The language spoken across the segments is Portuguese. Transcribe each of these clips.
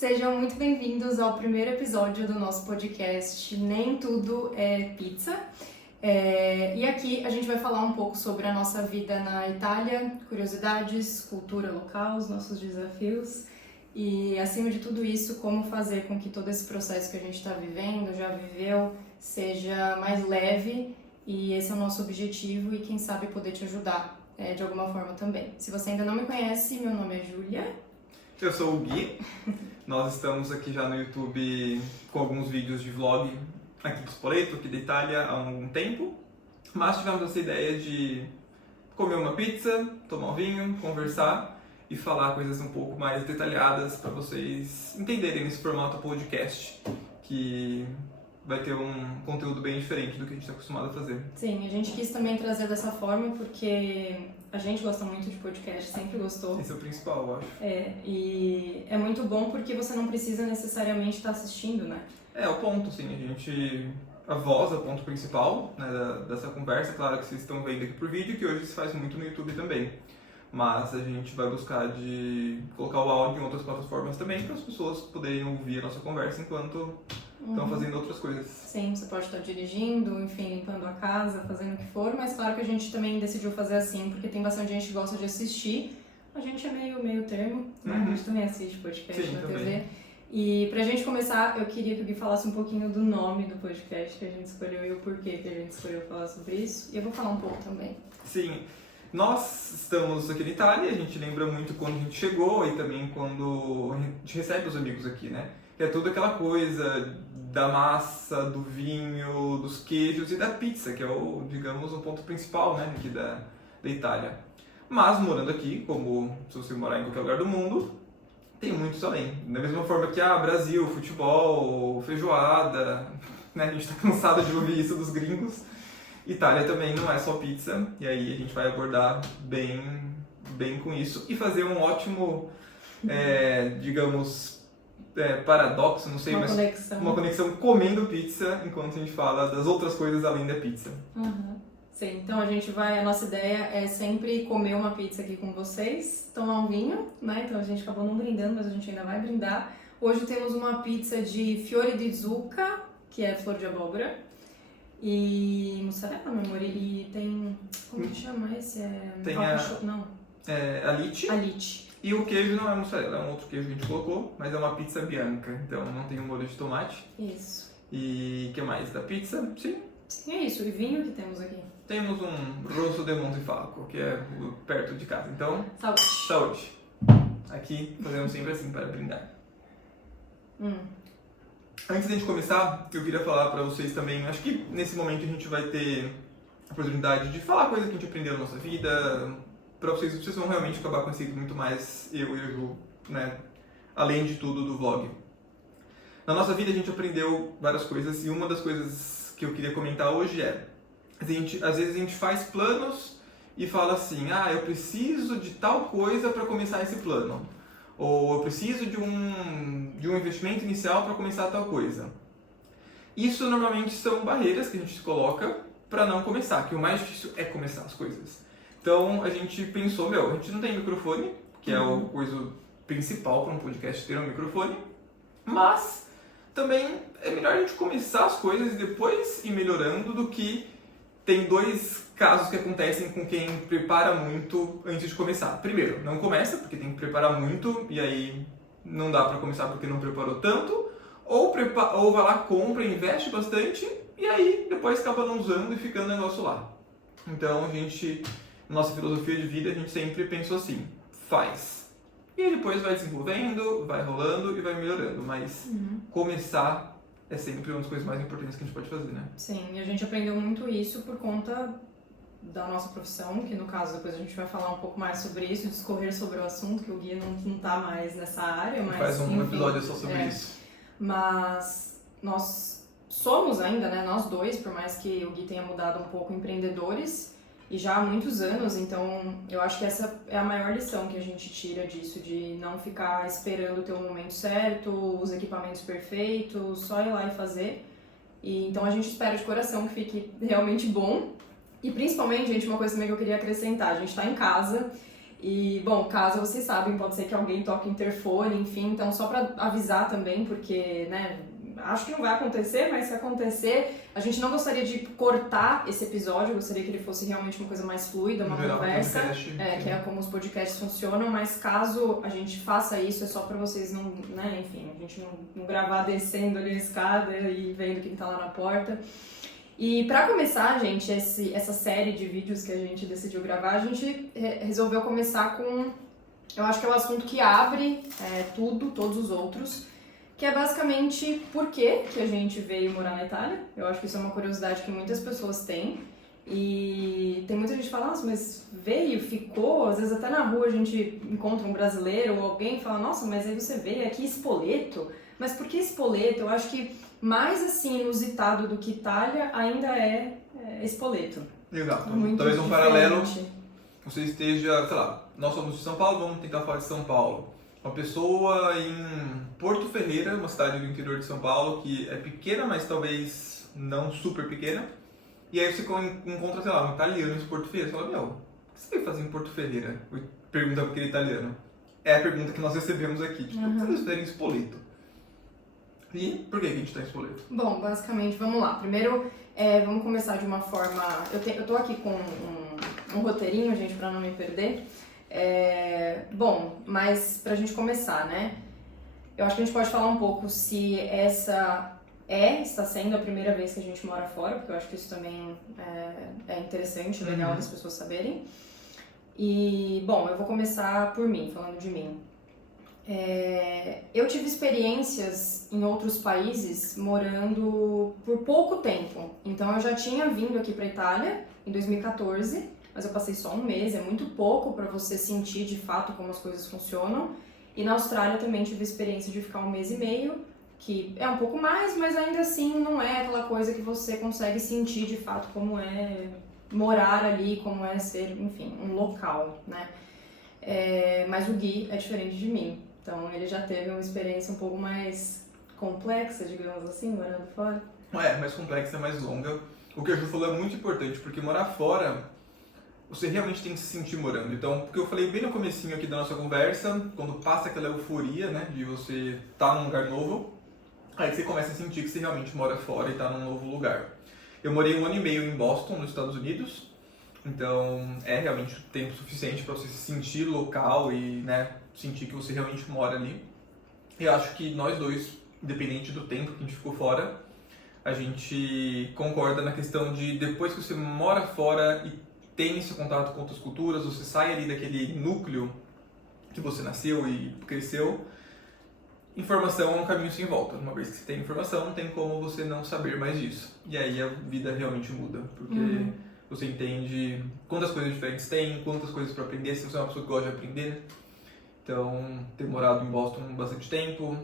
Sejam muito bem-vindos ao primeiro episódio do nosso podcast Nem Tudo é Pizza. E aqui a gente vai falar um pouco sobre a nossa vida na Itália, curiosidades, cultura local, os nossos desafios e, acima de tudo isso, como fazer com que todo esse processo que a gente está vivendo, já viveu, seja mais leve, e esse é o nosso objetivo e quem sabe poder te ajudar de alguma forma também. Se você ainda não me conhece, meu nome é Júlia. Eu sou o Gui. Nós estamos aqui já no YouTube com alguns vídeos de vlog aqui do Spoleto, aqui da Itália, há algum tempo. Mas tivemos essa ideia de comer uma pizza, tomar um vinho, conversar e falar coisas um pouco mais detalhadas para vocês entenderem nesse formato podcast, que vai ter um conteúdo bem diferente do que a gente está acostumado a fazer. Sim, a gente quis também trazer dessa forma porque a gente gosta muito de podcast, sempre gostou. Esse é o principal, eu acho. E é muito bom porque você não precisa necessariamente estar assistindo, né? É o ponto, sim. A voz é o ponto principal, né, dessa conversa. Claro que vocês estão vendo aqui por vídeo, que hoje se faz muito no YouTube também. Mas a gente vai buscar de colocar o áudio em outras plataformas também para as pessoas poderem ouvir a nossa conversa enquanto estão fazendo outras coisas. Sim, você pode estar dirigindo, enfim, limpando a casa, fazendo o que for, mas claro que a gente também decidiu fazer assim, porque tem bastante gente que gosta de assistir. A gente é meio termo, né? A gente também assiste podcast na TV. E pra gente começar, eu queria que o Gui falasse um pouquinho do nome do podcast que a gente escolheu e o porquê que a gente escolheu falar sobre isso. E eu vou falar um pouco também. Sim. Nós estamos aqui na Itália, a gente lembra muito quando a gente chegou e também quando a gente recebe os amigos aqui, né? Que é toda aquela coisa da massa, do vinho, dos queijos e da pizza, que é o, digamos, o ponto principal, né, aqui da Itália. Mas morando aqui, como se você morar em qualquer lugar do mundo, tem muitos além. Da mesma forma que Brasil, futebol, feijoada, né? A gente está cansado de ouvir isso dos gringos. Itália também não é só pizza, e aí a gente vai abordar bem com isso e fazer um ótimo, digamos, paradoxo, não sei, Uma conexão. Uma conexão comendo pizza enquanto a gente fala das outras coisas além da pizza. Sim, então a nossa ideia é sempre comer uma pizza aqui com vocês, tomar um vinho, né? Então a gente acabou não brindando, mas a gente ainda vai brindar. Hoje temos uma pizza de fiore di zucca, que é flor de abóbora, e mussarela, meu amor, e tem... Como que chama esse? Tem Não. Alite. Alite. E o queijo não é mussarela, é um outro queijo que a gente colocou, mas é uma pizza bianca, então não tem um molho de tomate. Isso. E o que mais da pizza? Sim, é isso. E vinho que temos aqui? Temos um Rosso de Montefalco, que é perto de casa. Então, saúde. Aqui fazemos sempre assim para brindar. Antes de a gente começar, eu queria falar para vocês também, acho que nesse momento a gente vai ter a oportunidade de falar coisas que a gente aprendeu na nossa vida, para vocês vão realmente acabar conhecendo muito mais eu e a Ju, né? Além de tudo do vlog. Na nossa vida a gente aprendeu várias coisas e uma das coisas que eu queria comentar hoje é às vezes a gente faz planos e fala assim, eu preciso de tal coisa para começar esse plano. Ou eu preciso de um investimento inicial para começar tal coisa. Isso normalmente são barreiras que a gente coloca para não começar, que o mais difícil é começar as coisas. Então a gente pensou, a gente não tem microfone, que é a coisa principal para um podcast ter um microfone, mas também é melhor a gente começar as coisas e depois ir melhorando do que tem dois casos que acontecem com quem prepara muito antes de começar. Primeiro, não começa porque tem que preparar muito e aí não dá para começar porque não preparou tanto, ou vai lá, compra, investe bastante e aí depois acaba não usando e ficando o negócio lá. Então nossa filosofia de vida, a gente sempre pensou assim, faz. E aí depois vai desenvolvendo, vai rolando e vai melhorando, mas começar é sempre uma das coisas mais importantes que a gente pode fazer, né? Sim, e a gente aprendeu muito isso por conta da nossa profissão, que no caso depois a gente vai falar um pouco mais sobre isso, discorrer sobre o assunto, que o Gui não tá mais nessa área, mas faz um episódio só sobre isso. Mas nós somos ainda, né, nós dois, por mais que o Gui tenha mudado um pouco, empreendedores, e já há muitos anos, então eu acho que essa é a maior lição que a gente tira disso, de não ficar esperando ter o momento certo, os equipamentos perfeitos, só ir lá e fazer. E então a gente espera de coração que fique realmente bom. E principalmente, gente, uma coisa também que eu queria acrescentar, a gente tá em casa E, bom, caso vocês sabem, pode ser que alguém toque o interfone, enfim, então só pra avisar também, porque, né, acho que não vai acontecer, mas se acontecer, a gente não gostaria de cortar esse episódio, eu gostaria que ele fosse realmente uma coisa mais fluida, uma conversa, que é como os podcasts funcionam, mas caso a gente faça isso, é só pra vocês não, né, enfim, a gente não gravar descendo ali a escada e vendo quem tá lá na porta. E pra começar, gente, essa série de vídeos que a gente decidiu gravar, a gente resolveu começar com, eu acho que é o assunto que abre todos os outros, que é basicamente por que a gente veio morar na Itália. Eu acho que isso é uma curiosidade que muitas pessoas têm. E tem muita gente que fala, nossa, mas veio, ficou, às vezes até na rua a gente encontra um brasileiro ou alguém e fala, nossa, mas aí você veio aqui Spoleto. Mas por que Spoleto? Eu acho que mais assim inusitado do que Itália ainda é Spoleto. Exato. Muito Talvez um diferente. paralelo, você esteja, sei lá, nós somos de São Paulo, vamos tentar falar de São Paulo. Uma pessoa em Porto Ferreira, uma cidade do interior de São Paulo, que é pequena, mas talvez não super pequena. E aí você encontra, sei lá, um italiano em Porto Ferreira. Você fala, meu, o que você veio fazer em Porto Ferreira? Pergunta para aquele italiano. É a pergunta que nós recebemos aqui. Tipo, o que vocês fizeram em Spoleto? E por que a gente está em Spoleto? Bom, basicamente, vamos lá. Primeiro, vamos começar de uma forma... Eu tô aqui com um roteirinho, gente, pra não me perder. Bom, mas pra gente começar, né? Eu acho que a gente pode falar um pouco se está sendo a primeira vez que a gente mora fora, porque eu acho que isso também é interessante, legal das pessoas saberem. E, bom, eu vou começar por mim, falando de mim. Eu tive experiências em outros países morando por pouco tempo. Então eu já tinha vindo aqui para Itália em 2014, mas eu passei só um mês, é muito pouco para você sentir de fato como as coisas funcionam. E na Austrália também tive a experiência de ficar um mês e meio, que é um pouco mais, mas ainda assim não é aquela coisa que você consegue sentir de fato como é morar ali, como é ser, enfim, um local, né? Mas o Gui é diferente de mim. Então ele já teve uma experiência um pouco mais complexa, digamos assim, morando fora. Mais complexa, mais longa. O que a Ju falou é muito importante, porque morar fora, você realmente tem que se sentir morando. Então, porque eu falei bem no comecinho aqui da nossa conversa, quando passa aquela euforia, né, de você estar num lugar novo, aí você começa a sentir que você realmente mora fora e está num novo lugar. Eu morei 1 ano e meio em Boston, nos Estados Unidos, então é realmente o tempo suficiente para você se sentir local e, né, sentir que você realmente mora ali. E eu acho que nós dois, independente do tempo que a gente ficou fora, a gente concorda na questão de depois que você mora fora e tem esse contato com outras culturas, você sai ali daquele núcleo que você nasceu e cresceu, informação é um caminho sem volta. Uma vez que você tem informação, não tem como você não saber mais disso. E aí a vida realmente muda, porque você entende quantas coisas diferentes tem, quantas coisas para aprender, se você é uma pessoa que gosta de aprender. Então, ter morado em Boston bastante tempo,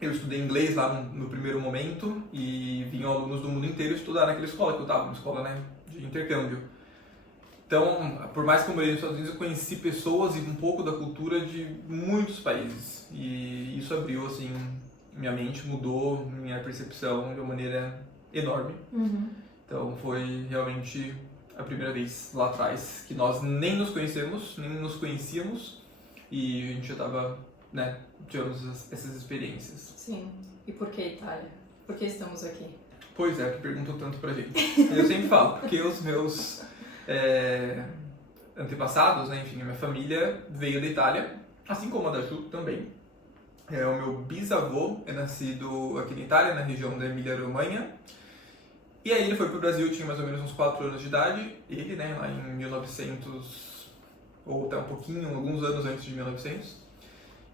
eu estudei inglês lá no primeiro momento e vinham alunos do mundo inteiro estudar naquela escola que eu estava, uma escola, né, de intercâmbio. Então, por mais que eu morei nos Estados Unidos, eu conheci pessoas e um pouco da cultura de muitos países. E isso abriu, assim, minha mente, mudou minha percepção de uma maneira enorme. Então, foi realmente a primeira vez lá atrás que nós nem nos conhecemos, nem nos conhecíamos. E a gente já estava, né, tivemos essas experiências. Sim. E por que Itália? Por que estamos aqui? Pois é, que perguntam tanto pra gente. Eu sempre falo, porque os meus antepassados, né, enfim, a minha família veio da Itália, assim como a da Ju também. O meu bisavô é nascido aqui na Itália, na região da Emília-Romanha. E aí ele foi pro Brasil, tinha mais ou menos uns 4 anos de idade. Ele, né, lá em 1900... ou até um pouquinho, alguns anos antes de 1900.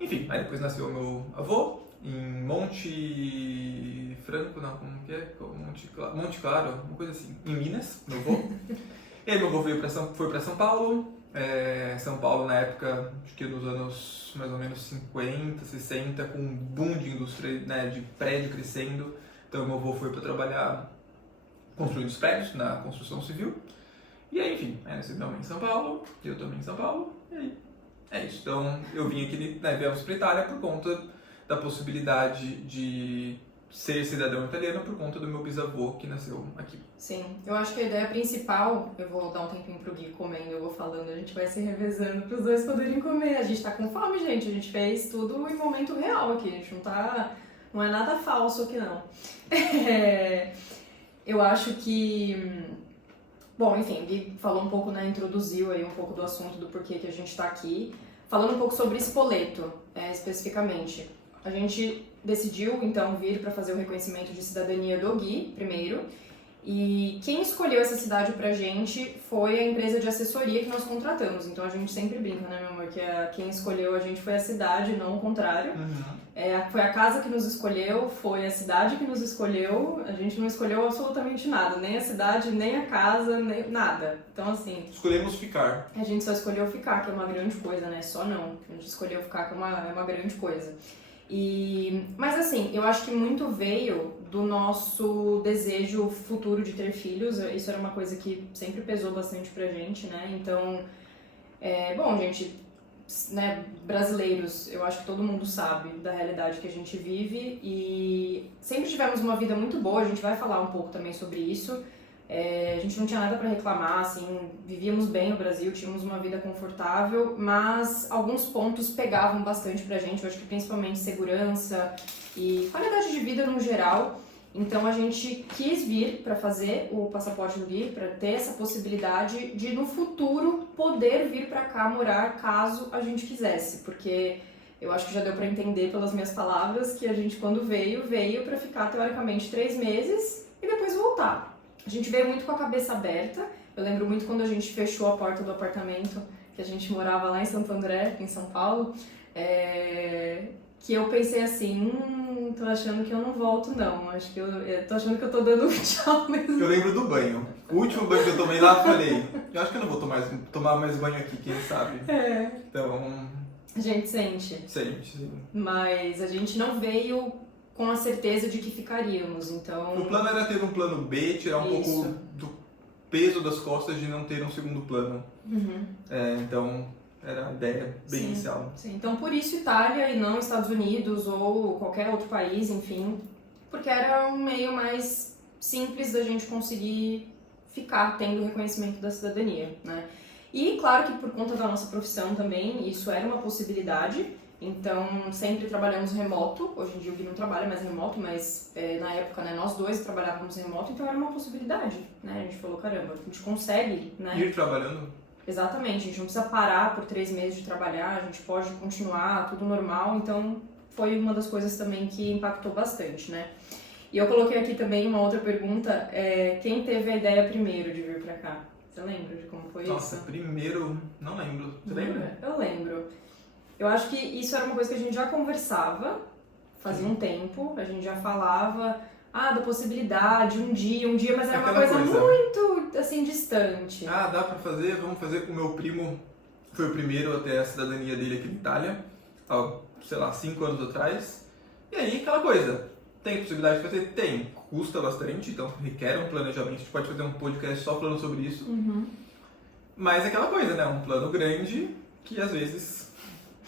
Enfim, aí depois nasceu meu avô, em Monte Franco, não, como que é? Monte Claro, uma coisa assim, em Minas, meu avô. E aí meu avô foi para São Paulo. São Paulo na época, acho que nos anos mais ou menos 50, 60, com um boom de indústria, né, de prédio crescendo. Então meu avô foi para trabalhar construindo os prédios na construção civil. E aí, enfim, nasceu minha mãe em São Paulo, eu também em São Paulo, e aí é isso. Então, eu vim aqui, né, viemos para Itália por conta da possibilidade de ser cidadão italiano por conta do meu bisavô que nasceu aqui. Sim, eu acho que a ideia principal, eu vou dar um tempinho pro Gui comendo, eu vou falando, a gente vai se revezando pros dois poderem comer. A gente tá com fome, gente, a gente fez tudo em momento real aqui, a gente não é nada falso aqui não. Eu acho que, bom, enfim, o Gui falou um pouco, né, introduziu aí um pouco do assunto do porquê que a gente tá aqui. Falando um pouco sobre Spoleto, especificamente. A gente decidiu, então, vir para fazer o reconhecimento de cidadania do Gui, primeiro. E quem escolheu essa cidade pra gente foi a empresa de assessoria que nós contratamos. Então a gente sempre brinca, né, meu amor, que quem escolheu a gente foi a cidade, não o contrário. Foi a casa que nos escolheu, foi a cidade que nos escolheu. A gente não escolheu absolutamente nada, nem a cidade, nem a casa, nem nada. Então, assim... Escolhemos ficar. A gente só escolheu ficar, que é uma grande coisa, né? Só não. A gente escolheu ficar, que é uma grande coisa. Mas assim, eu acho que muito veio do nosso desejo futuro de ter filhos. Isso era uma coisa que sempre pesou bastante pra gente, né? Então, bom, gente, né, brasileiros, eu acho que todo mundo sabe da realidade que a gente vive e sempre tivemos uma vida muito boa, a gente vai falar um pouco também sobre isso. A gente não tinha nada para reclamar, assim, vivíamos bem no Brasil, tínhamos uma vida confortável, mas alguns pontos pegavam bastante pra gente, eu acho que principalmente segurança e qualidade de vida no geral. Então a gente quis vir para fazer o passaporte do Gui, para ter essa possibilidade de no futuro poder vir para cá morar caso a gente quisesse, porque eu acho que já deu para entender pelas minhas palavras que a gente quando veio para ficar teoricamente 3 meses e depois voltar. A gente veio muito com a cabeça aberta. Eu lembro muito quando a gente fechou a porta do apartamento, que a gente morava lá em Santo André, em São Paulo, que eu pensei assim, tô achando que eu não volto não, acho que eu tô achando que eu tô dando um tchau mesmo. Eu lembro do banho. O último banho que eu tomei lá, falei, eu acho que eu não vou tomar mais banho aqui, quem sabe. Então... A gente sente. Sente. Mas a gente não veio com a certeza de que ficaríamos, então... O plano era ter um plano B, tirar um pouco do peso das costas de não ter um segundo plano. Então, era a ideia bem inicial. Sim, então por isso Itália e não Estados Unidos ou qualquer outro país, enfim, porque era um meio mais simples da gente conseguir ficar tendo o reconhecimento da cidadania, né? E claro que por conta da nossa profissão também, isso era uma possibilidade. Então, sempre trabalhamos remoto. Hoje em dia o Gui não trabalha mais remoto, mas na época, né, nós dois trabalhávamos remoto, então era uma possibilidade, né? A gente falou, caramba, a gente consegue, né? Ir trabalhando? Exatamente, a gente não precisa parar por 3 meses de trabalhar, a gente pode continuar, tudo normal. Então, foi uma das coisas também que impactou bastante, né? E eu coloquei aqui também uma outra pergunta, quem teve a ideia primeiro de vir pra cá? Você lembra de como foi isso? Nossa, primeiro, não lembro. Você lembra? Eu lembro. Eu acho que isso era uma coisa que a gente já conversava, fazia um tempo, a gente já falava, da possibilidade, um dia, mas era uma coisa muito, assim, distante. Dá pra fazer, vamos fazer com o meu primo, foi o primeiro a ter a cidadania dele aqui na Itália, há, sei lá, 5 anos atrás. E aí, aquela coisa, tem possibilidade de fazer? Tem, custa bastante, então requer um planejamento, a gente pode fazer um podcast só falando sobre isso. Mas é aquela coisa, né, um plano grande que às vezes...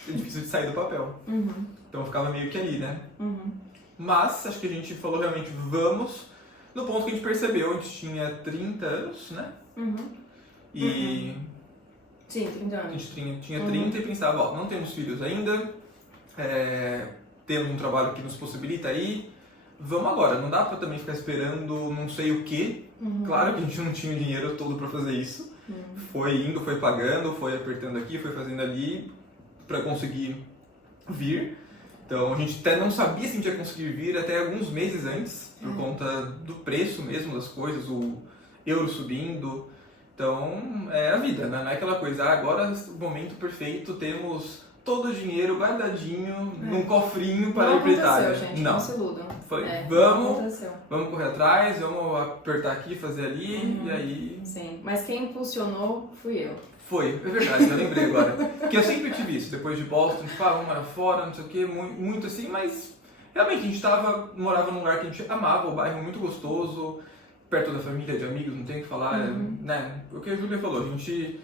é difícil de sair do papel. Então ficava meio que ali, né? Mas acho que a gente falou realmente, vamos, no ponto que a gente percebeu, a gente tinha 30 anos, né? E... Sim, 30 anos. A gente tinha 30 e pensava, não temos filhos ainda, temos um trabalho que nos possibilita ir, vamos agora, não dá pra também ficar esperando não sei o quê. Claro que a gente não tinha o dinheiro todo pra fazer isso. Foi indo, foi pagando, foi apertando aqui, foi fazendo ali, para conseguir vir. Então a gente até não sabia se a gente ia conseguir vir até alguns meses antes, por conta do preço mesmo das coisas, o euro subindo. Então é a vida, né? Não é aquela coisa, agora o momento perfeito, temos todo o dinheiro guardadinho num cofrinho para ir para Itália. Gente, não se iludam. Foi, vamos correr atrás, vamos apertar aqui, fazer ali, e aí... Sim, mas quem impulsionou fui eu. Foi, é verdade, eu lembrei agora. Porque eu sempre tive isso, depois de Boston, tipo, vamos morar fora, não sei o que, muito assim, mas realmente a gente morava num lugar que a gente amava, o bairro muito gostoso, perto da família, de amigos, não tem o que falar, né? O que a Júlia falou, a gente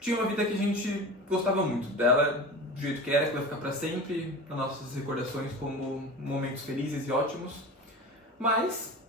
tinha uma vida que a gente gostava muito dela, do jeito que era, que vai ficar pra sempre, nas nossas recordações como momentos felizes e ótimos. Mas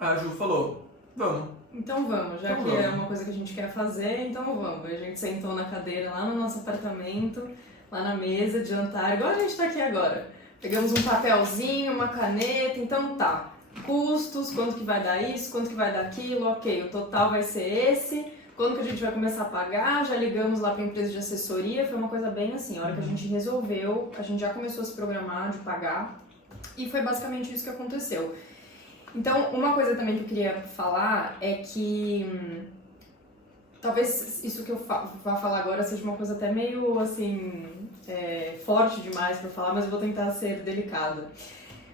a Ju falou, vamos. Então vamos, já Então que é vamos. uma coisa que a gente quer fazer, então vamos. A gente sentou na cadeira lá no nosso apartamento, lá na mesa de jantar, igual a gente tá aqui agora. Pegamos um papelzinho, uma caneta, então tá. Custos, quanto que vai dar isso, quanto que vai dar aquilo, ok, o total vai ser esse. Quando que a gente vai começar a pagar? Já ligamos lá para a empresa de assessoria, foi uma coisa bem assim, a hora que a gente resolveu, a gente já começou a se programar de pagar e foi basicamente isso que aconteceu. Então, uma coisa também que eu queria falar é que talvez isso que eu vá falar agora seja uma coisa até meio assim, forte demais para falar, mas eu vou tentar ser delicada.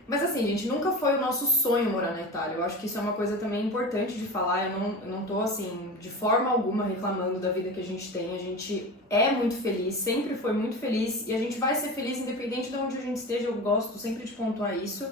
Mas assim, gente, nunca foi o nosso sonho morar na Itália. Eu acho que isso é uma coisa também importante de falar. Eu não tô, assim, de forma alguma reclamando da vida que a gente tem. A gente é muito feliz, sempre foi muito feliz. E a gente vai ser feliz independente de onde a gente esteja. Eu gosto sempre de pontuar isso.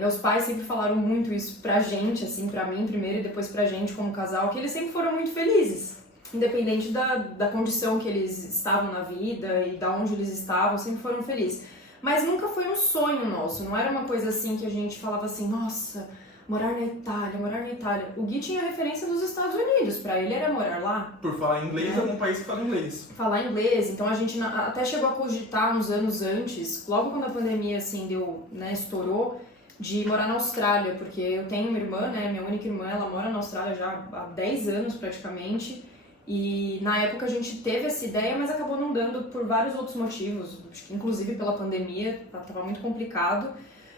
Meus pais sempre falaram muito isso pra gente, assim, pra mim primeiro e depois pra gente como casal, que eles sempre foram muito felizes. Independente da condição que eles estavam na vida e da onde eles estavam, sempre foram felizes. Mas nunca foi um sonho nosso, não era uma coisa assim que a gente falava assim, nossa, morar na Itália, morar na Itália. O Gui tinha referência dos Estados Unidos, pra ele era morar lá. Por falar inglês, é um país que fala inglês. Falar inglês, então a gente até chegou a cogitar uns anos antes, logo quando a pandemia assim deu, né, estourou, de morar na Austrália, porque eu tenho uma irmã, né, minha única irmã, ela mora na Austrália já há 10 anos praticamente. E na época a gente teve essa ideia, mas acabou não dando por vários outros motivos, inclusive pela pandemia, estava muito complicado.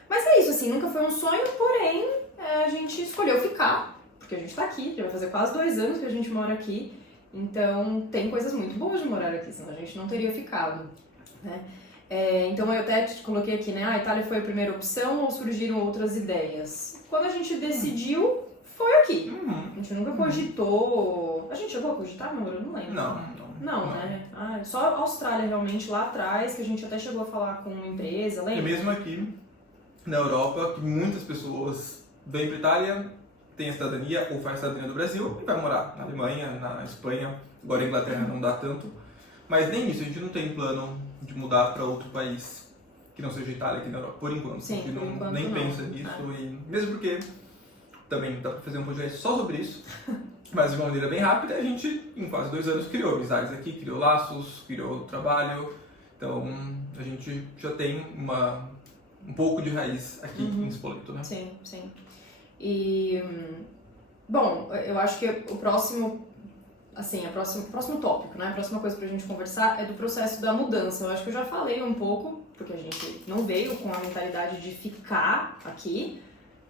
Mas é isso, assim, nunca foi um sonho, porém a gente escolheu ficar, porque a gente tá aqui, já vai fazer quase 2 anos que a gente mora aqui, então tem coisas muito boas de morar aqui, senão a gente não teria ficado, né? Então eu até te coloquei aqui, né, a Itália foi a primeira opção ou surgiram outras ideias? Quando a gente decidiu, foi aqui. A gente nunca cogitou. A gente chegou a cogitar, não? Eu não lembro. Não, né? Só a Austrália realmente lá atrás, que a gente até chegou a falar com uma empresa, lembra? E mesmo aqui na Europa, que muitas pessoas vêm para Itália, tem a cidadania ou faz a cidadania do Brasil e vai morar na Alemanha, na Espanha. Agora a Inglaterra não dá tanto. Mas nem isso, a gente não tem plano de mudar para outro país que não seja Itália aqui na Europa, por enquanto. Sim, a gente por enquanto nem não. pensa nisso, e mesmo porque também dá pra fazer um podcast só sobre isso, mas de uma maneira bem rápida, a gente em quase 2 anos criou amizades aqui, criou laços, criou trabalho, então a gente já tem um pouco de raiz aqui em Spoleto, né? Sim, sim. E, bom, eu acho que o próximo, assim, o próximo tópico, né, a próxima coisa pra gente conversar é do processo da mudança. Eu acho que eu já falei um pouco, porque a gente não veio com a mentalidade de ficar aqui.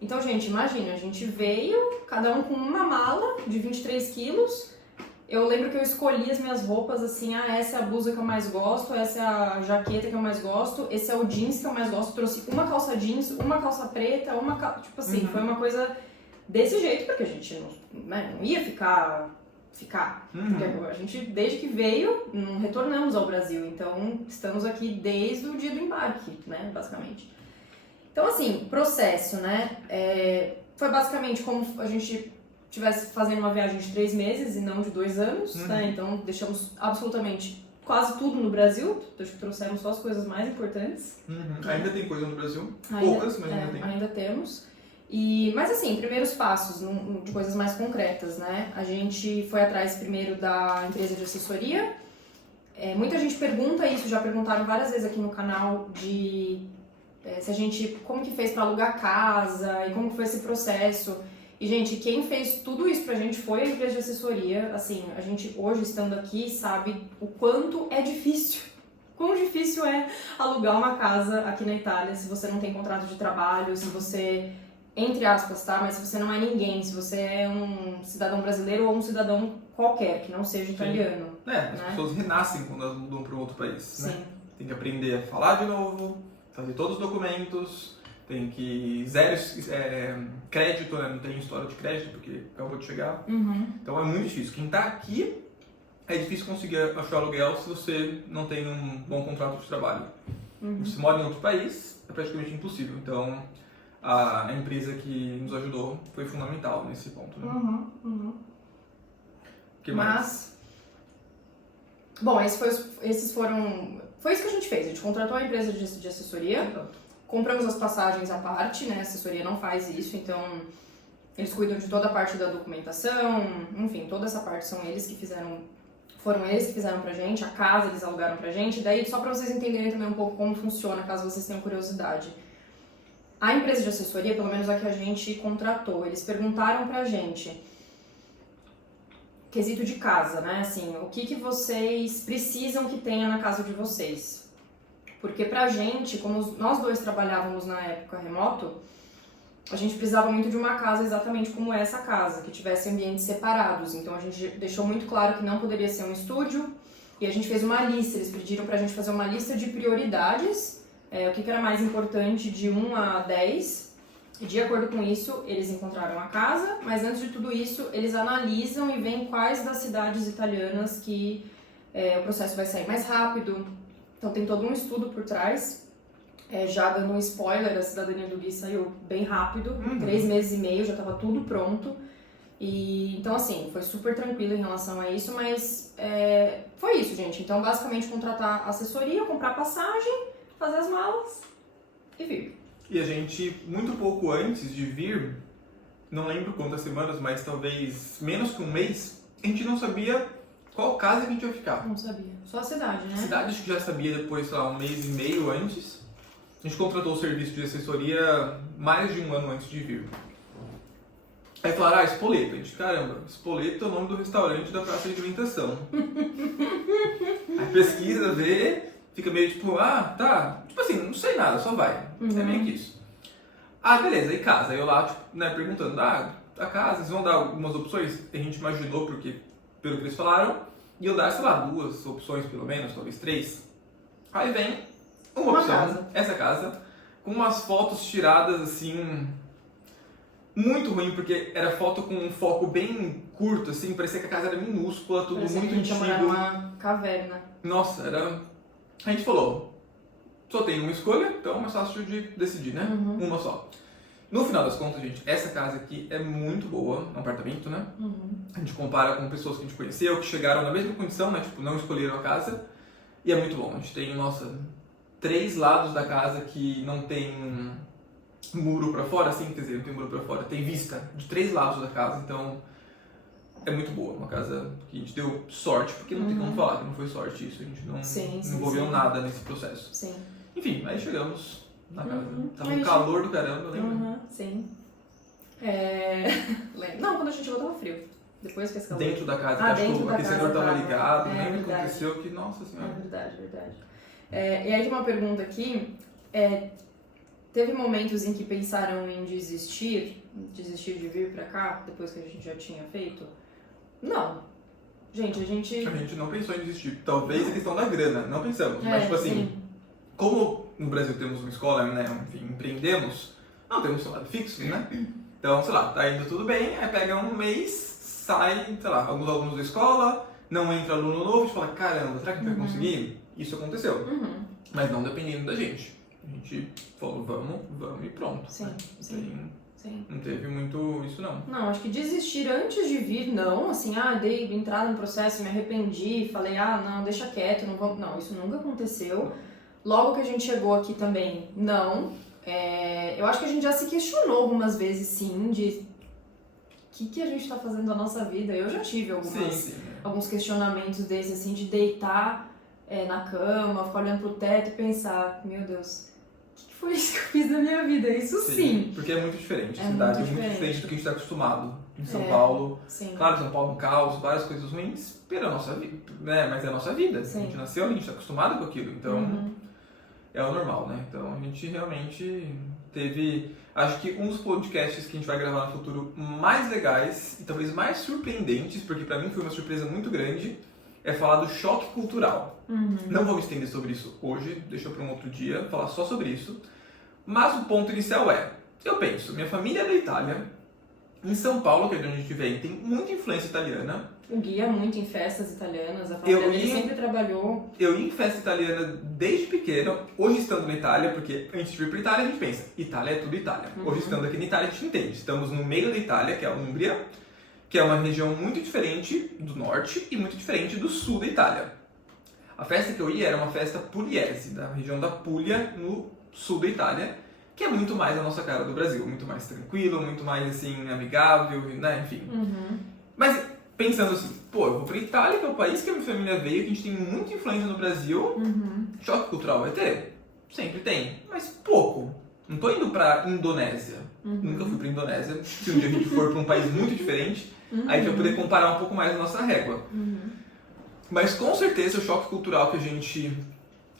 Então, gente, imagina, a gente veio, cada um com uma mala de 23 quilos. Eu lembro que eu escolhi as minhas roupas assim, essa é a blusa que eu mais gosto, essa é a jaqueta que eu mais gosto, esse é o jeans que eu mais gosto. Trouxe uma calça jeans, uma calça preta, tipo assim, foi uma coisa desse jeito, porque a gente não ia ficar. Porque a gente, desde que veio, não retornamos ao Brasil, então estamos aqui desde o dia do embarque, né, basicamente. Então, assim, processo, né? Foi basicamente como a gente estivesse fazendo uma viagem de 3 meses e não de 2 anos, né? Então, deixamos absolutamente quase tudo no Brasil. Acho que trouxemos só as coisas mais importantes. Ainda tem coisa no Brasil, poucas, mas ainda tem. Ainda temos. Mas, assim, primeiros passos de coisas mais concretas, né? A gente foi atrás primeiro da empresa de assessoria. Muita gente pergunta isso, já perguntaram várias vezes aqui no canal se a gente, como que fez para alugar casa e como que foi esse processo. E, gente, quem fez tudo isso pra gente foi a empresa de assessoria. Assim, a gente hoje, estando aqui, sabe o quanto é difícil. Quão difícil é alugar uma casa aqui na Itália se você não tem contrato de trabalho, se você, entre aspas, tá? Mas se você não é ninguém, se você é um cidadão brasileiro ou um cidadão qualquer, que não seja italiano. As pessoas renascem quando elas mudam para um outro país, Sim. né? Tem que aprender a falar de novo, fazer todos os documentos, tem que zero crédito, né? Não tem história de crédito porque acabou de chegar. Então é muito difícil. Quem está aqui é difícil conseguir achar aluguel se você não tem um bom contrato de trabalho. Se mora em outro país, é praticamente impossível. Então a empresa que nos ajudou foi fundamental nesse ponto, né? Que mais? Bom, esses foram... Foi isso que a gente fez. A gente contratou a empresa de assessoria. compramos as passagens à parte, né? A assessoria não faz isso, então eles cuidam de toda a parte da documentação, enfim, toda essa parte foram eles que fizeram pra gente, a casa eles alugaram pra gente, daí só pra vocês entenderem também um pouco como funciona, caso vocês tenham curiosidade. A empresa de assessoria, pelo menos a que a gente contratou, eles perguntaram pra gente, quesito de casa, né, assim, o que vocês precisam que tenha na casa de vocês. Porque pra gente, como nós dois trabalhávamos na época remoto, a gente precisava muito de uma casa exatamente como essa casa, que tivesse ambientes separados. Então a gente deixou muito claro que não poderia ser um estúdio e a gente fez uma lista. Eles pediram pra gente fazer uma lista de prioridades, o que era mais importante de 1 a 10. E de acordo com isso, eles encontraram a casa, mas antes de tudo isso, eles analisam e veem quais das cidades italianas que o processo vai sair mais rápido. Então tem todo um estudo por trás. Já dando um spoiler, a cidadania do Gui saiu bem rápido, 3 meses e meio, já estava tudo pronto. E, então, assim, foi super tranquilo em relação a isso, mas foi isso, gente. Então, basicamente, contratar assessoria, comprar passagem, fazer as malas e vir. E a gente, muito pouco antes de vir, não lembro quantas semanas, mas talvez menos que um mês, a gente não sabia qual casa que a gente ia ficar. Não sabia. Só a cidade, né? A cidade acho que já sabia depois, sei lá, um mês e meio antes. A gente contratou o serviço de assessoria mais de um ano antes de vir. Aí falaram, Spoleto. A gente, caramba, Spoleto é o nome do restaurante da praça de alimentação. Aí pesquisa, vê, fica meio tipo, tá. Tipo assim, não sei nada, só vai. É meio que isso. Beleza, e casa? Aí eu lá, tipo, né, perguntando, a casa, vocês vão dar algumas opções? A gente imaginou, porque, pelo que eles falaram, iam dar, sei lá, 2 opções pelo menos, talvez 3. Aí vem uma opção, casa. Essa casa, com umas fotos tiradas assim, muito ruim, porque era foto com um foco bem curto, assim, parecia que a casa era minúscula, tudo Parecia muito que a gente ia morar antigo. numa caverna. Nossa, a gente falou, só tem uma escolha, então é mais fácil de decidir, né? Uma só. No final das contas, gente, essa casa aqui é muito boa, um apartamento, né? A gente compara com pessoas que a gente conheceu, que chegaram na mesma condição, né? Tipo, não escolheram a casa. E é muito bom. A gente tem, 3 lados da casa que não tem muro pra fora, assim, quer dizer, não tem muro pra fora, tem vista de 3 lados da casa, então é muito boa. Uma casa que a gente deu sorte, porque não tem como falar que não foi sorte isso, a gente não envolveu nada nesse processo. Sim. Enfim, aí chegamos na casa. Tava um calor do caramba, lembra? Sim. Não, quando a gente chegou tava frio. Depois fez calor. Dentro da casa, acho que o aquecedor tava ligado, né? Verdade. Aconteceu que, nossa senhora. Verdade. E aí tem uma pergunta aqui. Teve momentos em que pensaram em desistir de vir pra cá, depois que a gente já tinha feito? Não. Gente, a gente não pensou em desistir. Talvez a questão da grana, não pensamos. Mas, tipo assim, como no Brasil temos uma escola, né? Enfim, empreendemos, não temos salário fixo, né? Então, sei lá, tá indo tudo bem, aí pega um mês, sai, sei lá, alguns alunos da escola, não entra aluno novo, a gente fala, caramba, será que a gente vai conseguir? Isso aconteceu. Mas não dependendo da gente. A gente falou, vamos e pronto. Sim. Não teve muito isso, não. Não, acho que desistir antes de vir, não. Assim, dei entrada no processo, me arrependi, falei, não, deixa quieto, não vamos. Não, isso nunca aconteceu. Logo que a gente chegou aqui também, não. Eu acho que a gente já se questionou algumas vezes, sim, de o que a gente tá fazendo da nossa vida. Eu já tive alguns questionamentos desses, assim, de deitar na cama, ficar olhando pro teto e pensar, meu Deus, o que foi isso que eu fiz da minha vida? Isso sim. Porque é muito diferente, a cidade é muito diferente do que a gente tá acostumado. Em São Paulo, sim. Claro, São Paulo é um caos, várias coisas ruins, pela nossa vida, né? Mas é a nossa vida. Sim. A gente nasceu, a gente tá acostumado com aquilo, então é o normal, né? Então a gente realmente teve, acho que um dos podcasts que a gente vai gravar no futuro mais legais e talvez mais surpreendentes, porque pra mim foi uma surpresa muito grande, é falar do choque cultural. Não vou me estender sobre isso hoje, deixa para um outro dia, falar só sobre isso. Mas o ponto inicial eu penso, minha família é da Itália, em São Paulo, que é de onde a gente vem, tem muita influência italiana. O Gui ia muito em festas italianas, a família dele sempre trabalhou. Eu ia em festa italiana desde pequeno, hoje estando na Itália, porque antes de vir para a Itália a gente pensa, Itália é tudo Itália. Hoje estando aqui na Itália a gente entende, estamos no meio da Itália, que é a Úmbria, que é uma região muito diferente do norte e muito diferente do sul da Itália. A festa que eu ia era uma festa pugliese, da região da Puglia, no sul da Itália. que é muito mais a nossa cara do Brasil, muito mais tranquilo, muito mais assim, amigável, né, enfim. Mas pensando assim, pô, eu vou pra Itália, que é o país que a minha família veio, que a gente tem muita influência no Brasil, choque cultural vai ter? Sempre tem, mas pouco. Não tô indo pra Indonésia, nunca fui pra Indonésia, se um dia a gente for pra um país muito diferente, aí a gente vai poder comparar um pouco mais a nossa régua. Mas com certeza o choque cultural que a gente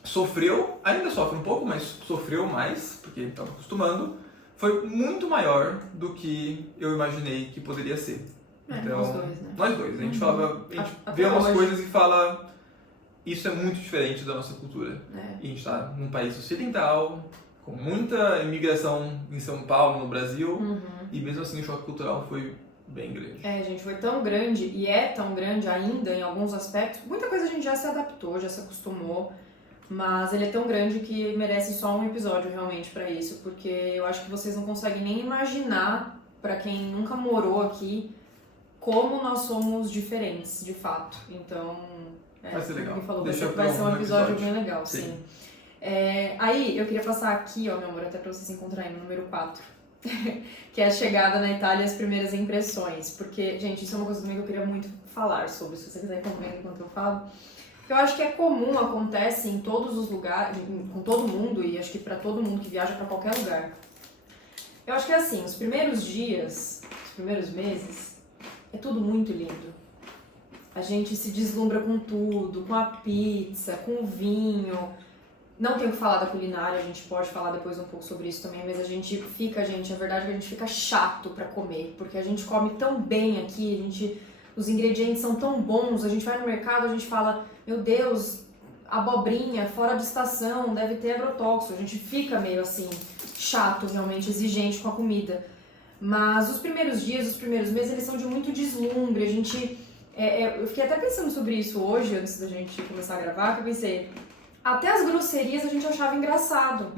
sofreu, ainda sofre um pouco, mas sofreu mais, porque estava acostumando, foi muito maior do que eu imaginei que poderia ser. Então, nós dois, né? Nós dois. A gente falava, a gente vê umas coisas e fala, isso é muito diferente da nossa cultura. E a gente está num país ocidental, com muita imigração em São Paulo, no Brasil, e mesmo assim o choque cultural foi bem grande. Gente, foi tão grande, e é tão grande ainda em alguns aspectos. Muita coisa a gente já se adaptou, já se acostumou, mas ele é tão grande que merece só um episódio realmente pra isso, porque eu acho que vocês não conseguem nem imaginar, pra quem nunca morou aqui, como nós somos diferentes, de fato. Então, vai ser legal. Falou, vai ser um episódio bem legal, sim. Aí, eu queria passar aqui, ó, meu amor, até pra vocês encontrarem, no número 4. Que é a chegada na Itália e as primeiras impressões. Porque, gente, isso é uma coisa também que eu queria muito falar sobre, se você quiser comentar enquanto eu falo. Porque eu acho que é comum, acontece em todos os lugares, com todo mundo, e acho que pra todo mundo que viaja pra qualquer lugar. Eu acho que é assim, os primeiros dias, os primeiros meses, é tudo muito lindo. A gente se deslumbra com tudo, com a pizza, com o vinho. Não tenho que falar da culinária, a gente pode falar depois um pouco sobre isso também, mas a verdade é que a gente fica chato pra comer, porque a gente come tão bem aqui, os ingredientes são tão bons, a gente vai no mercado, a gente fala, meu Deus, abobrinha, fora de estação, deve ter agrotóxico, a gente fica meio assim, chato realmente, exigente com a comida. Mas os primeiros dias, os primeiros meses, eles são de muito deslumbre, eu fiquei até pensando sobre isso hoje, antes da gente começar a gravar, que eu pensei, até as grosserias a gente achava engraçado.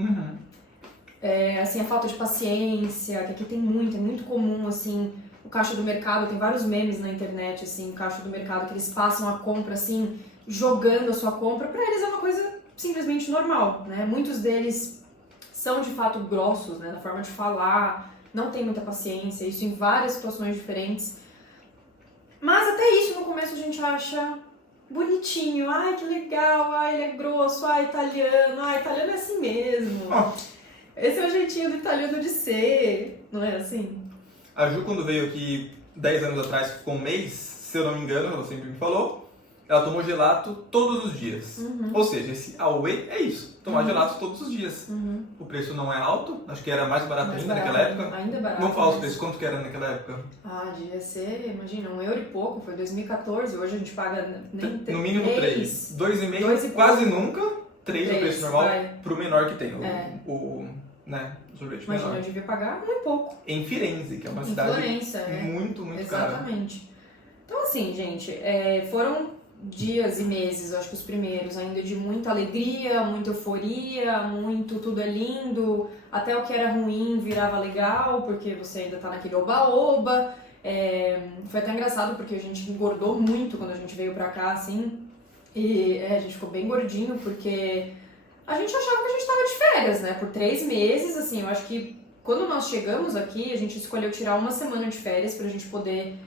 Assim, a falta de paciência, que aqui tem muito, é muito comum, assim, o caixa do mercado, tem vários memes na internet, assim, o caixa do mercado, que eles passam a compra, assim, jogando a sua compra, pra eles é uma coisa simplesmente normal, né? Muitos deles são, de fato, grossos, né, na forma de falar, não tem muita paciência, isso em várias situações diferentes. Mas até isso, no começo, a gente acha bonitinho, ai, que legal, ai, ele é grosso, ai, italiano é assim mesmo. Esse é o jeitinho do italiano de ser, não é assim? A Ju, quando veio aqui 10 anos atrás, ficou um mês, se eu não me engano, ela sempre me falou, ela tomou gelato todos os dias. Ou seja, esse Away é isso, tomar gelato todos os dias. O preço não é alto, acho que era mais barato ainda naquela época. Ainda barato. Vamos falar os preços, quanto que era naquela época? Devia ser, imagina, €1 e pouco, foi 2014, hoje a gente paga nem no mínimo 3. 2,5, quase nunca, 3 o preço normal, pro menor que tem, o sorvete menor. Imagina, eu devia pagar €1 e pouco. Em Firenze, que é uma cidade muito cara. Exatamente. Então assim, gente, foram dias e meses, eu acho que os primeiros, ainda de muita alegria, muita euforia, muito tudo é lindo, até o que era ruim virava legal, porque você ainda tá naquele oba-oba. Foi até engraçado, porque a gente engordou muito quando a gente veio pra cá, assim, e a gente ficou bem gordinho, porque a gente achava que a gente tava de férias, né, por 3 meses, assim, eu acho que quando nós chegamos aqui, a gente escolheu tirar 1 semana de férias pra gente poder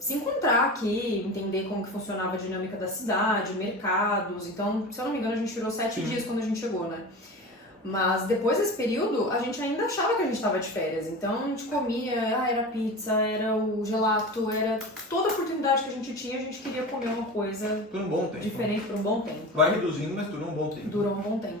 se encontrar aqui, entender como que funcionava a dinâmica da cidade, mercados. Então, se eu não me engano, a gente tirou 7 dias quando a gente chegou, né? Mas depois desse período, a gente ainda achava que a gente estava de férias. Então, a gente comia, era pizza, era o gelato, era toda oportunidade que a gente tinha, a gente queria comer uma coisa por um bom tempo. Diferente por um bom tempo. Vai reduzindo, mas durou um bom tempo. Durou um bom tempo.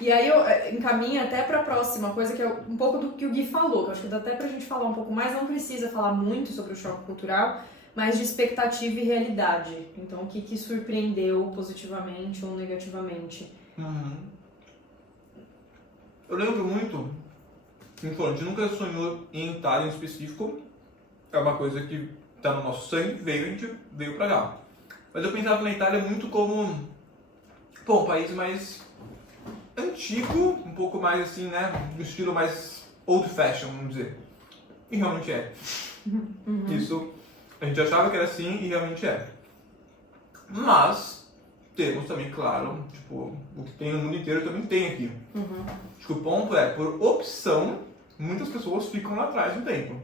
E aí eu encaminho até para a próxima coisa, que é um pouco do que o Gui falou, que eu acho que dá até pra gente falar um pouco mais, não precisa falar muito sobre o choque cultural, mas de expectativa e realidade. Então, o que surpreendeu positivamente ou negativamente? Eu lembro muito, a gente nunca sonhou em Itália em específico, é uma coisa que tá no nosso sangue, a gente veio pra cá. Mas eu pensava na Itália muito como, um país mais antigo, um pouco mais assim, né, do estilo mais old fashion, vamos dizer. E realmente é. Isso, a gente achava que era assim e realmente é. Mas, temos também, claro, tipo, o que tem no mundo inteiro também tem aqui. Uhum. Acho que o ponto é, por opção, muitas pessoas ficam lá atrás no tempo.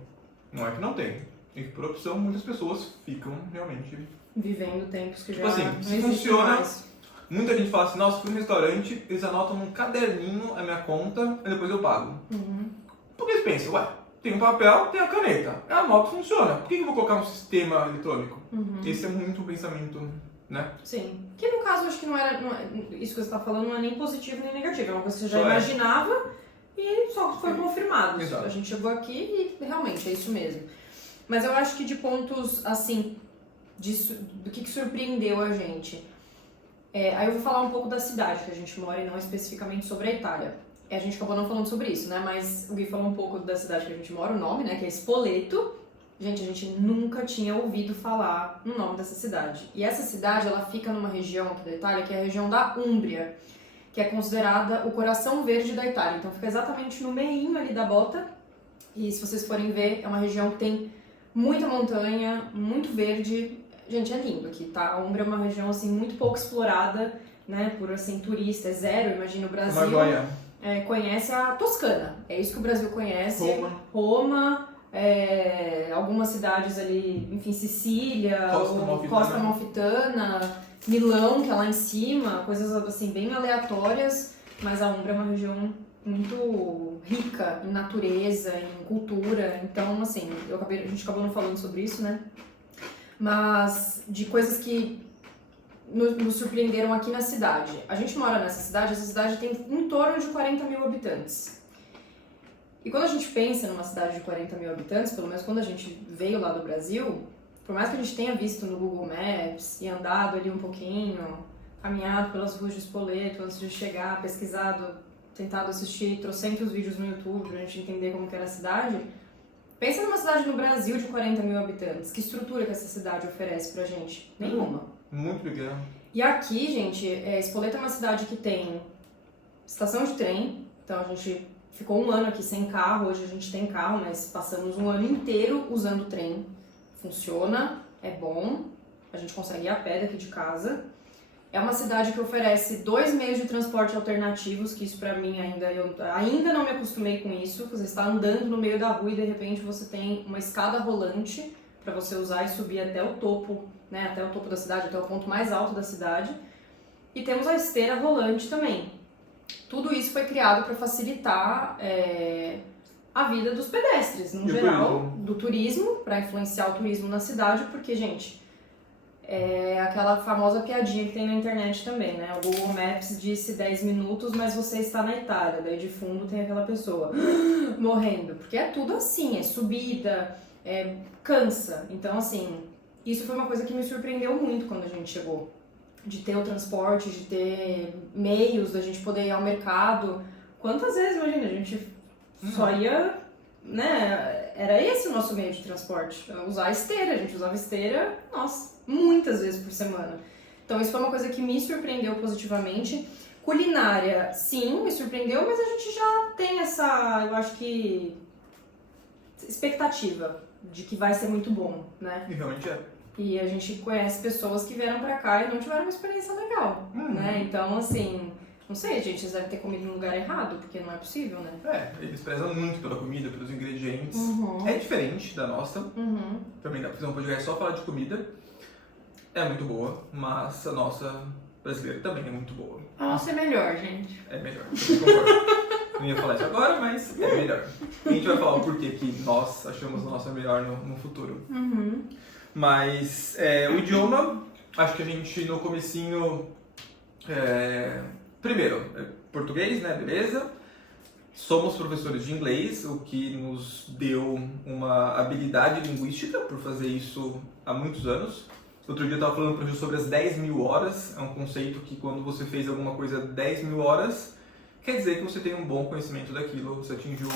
Não é que não tem. É que por opção, muitas pessoas ficam realmente... Vivendo tempos que Tipo já assim, não se existem funciona, mais. muita gente fala assim, nossa, fui no restaurante, eles anotam num caderninho a minha conta e depois eu pago. Uhum. Porque eles pensam, ué, tem um papel, tem a caneta, a nota funciona, por que eu vou colocar no sistema eletrônico? Uhum. Esse é muito um pensamento, né? Sim. Que no caso, acho que isso que você está falando não é nem positivo nem negativo, é uma coisa que você já Só é. imaginava e só foi confirmado. Exato. A gente chegou aqui e realmente é isso mesmo. Mas eu acho que de pontos, assim, do que surpreendeu a gente. Aí eu vou falar um pouco da cidade que a gente mora e não especificamente sobre a Itália. A gente acabou não falando sobre isso, né? Mas o Gui falou um pouco da cidade que a gente mora, o nome, né? Que é Spoleto. Gente, a gente nunca tinha ouvido falar no nome dessa cidade. E essa cidade, ela fica numa região aqui da Itália, que é a região da Úmbria, que é considerada o coração verde da Itália. Então fica exatamente no meinho ali da bota. E se vocês forem ver, é uma região que tem muita montanha, muito verde. Gente, é lindo aqui, tá? A Úmbria é uma região, assim, muito pouco explorada, né? Por, assim, turista, é zero. Imagina o Brasil... Uma joia. Conhece a Toscana. É isso que o Brasil conhece. Roma. Algumas cidades ali, enfim, Sicília, Costa Amalfitana, Milão, que é lá em cima, coisas assim bem aleatórias, mas a Umbria é uma região muito rica em natureza, em cultura, então assim, a gente acabou não falando sobre isso, né? Mas de coisas que nos surpreenderam aqui na cidade. A gente mora nessa cidade, essa cidade tem em torno de 40 mil habitantes. E quando a gente pensa numa cidade de 40 mil habitantes, pelo menos quando a gente veio lá do Brasil, por mais que a gente tenha visto no Google Maps e andado ali um pouquinho, caminhado pelas ruas de Spoleto antes de chegar, pesquisado, tentado assistir trocentos vídeos no YouTube pra gente entender como que era a cidade, pensa numa cidade no Brasil de 40 mil habitantes. Que estrutura que essa cidade oferece pra gente? Nenhuma. Muito pequeno. E aqui, gente, Spoleto é uma cidade que tem estação de trem, então a gente ficou um ano aqui sem carro, hoje a gente tem carro, mas passamos um ano inteiro usando o trem. Funciona, é bom, a gente consegue ir a pé daqui de casa. É uma cidade que oferece 2 meios de transporte alternativos, que isso pra mim eu ainda não me acostumei com isso. Você está andando no meio da rua e de repente você tem uma escada rolante para você usar e subir até o topo, né, até o topo da cidade, até o ponto mais alto da cidade. E temos a esteira rolante também. Tudo isso foi criado para facilitar a vida dos pedestres, no geral, do turismo, para influenciar o turismo na cidade, porque, gente, é aquela famosa piadinha que tem na internet também, né? O Google Maps disse 10 minutos, mas você está na Itália, daí de fundo tem aquela pessoa morrendo, porque é tudo assim, é subida, cansa. Então, assim, isso foi uma coisa que me surpreendeu muito quando a gente chegou. De ter o transporte, de ter meios, da gente poder ir ao mercado. Quantas vezes, imagina, a gente só ia, né, era esse o nosso meio de transporte, usar a esteira, a gente usava esteira, nossa, muitas vezes por semana. Então isso foi uma coisa que me surpreendeu positivamente. Culinária, sim, me surpreendeu, mas a gente já tem essa, eu acho que, expectativa de que vai ser muito bom, né? E realmente é. E a gente conhece pessoas que vieram pra cá e não tiveram uma experiência legal, né? Então, assim, não sei, gente, eles devem ter comido no lugar errado, porque não é possível, né? Eles prezam muito pela comida, pelos ingredientes. Uhum. É diferente da nossa. Uhum. Também dá pra fazer um podcast só falar de comida. É muito boa, mas a nossa brasileira também é muito boa. A nossa é melhor, gente. É melhor, eu concordo. Não ia falar isso agora, mas é melhor. E a gente vai falar o porquê que nós achamos a nossa melhor no futuro. Uhum. Mas o idioma, acho que a gente no comecinho, primeiro, português, né, beleza? Somos professores de inglês, o que nos deu uma habilidade linguística por fazer isso há muitos anos. Outro dia eu estava falando para o Gil sobre as 10 mil horas, é um conceito que quando você fez alguma coisa 10 mil horas, quer dizer que você tem um bom conhecimento daquilo, você atingiu,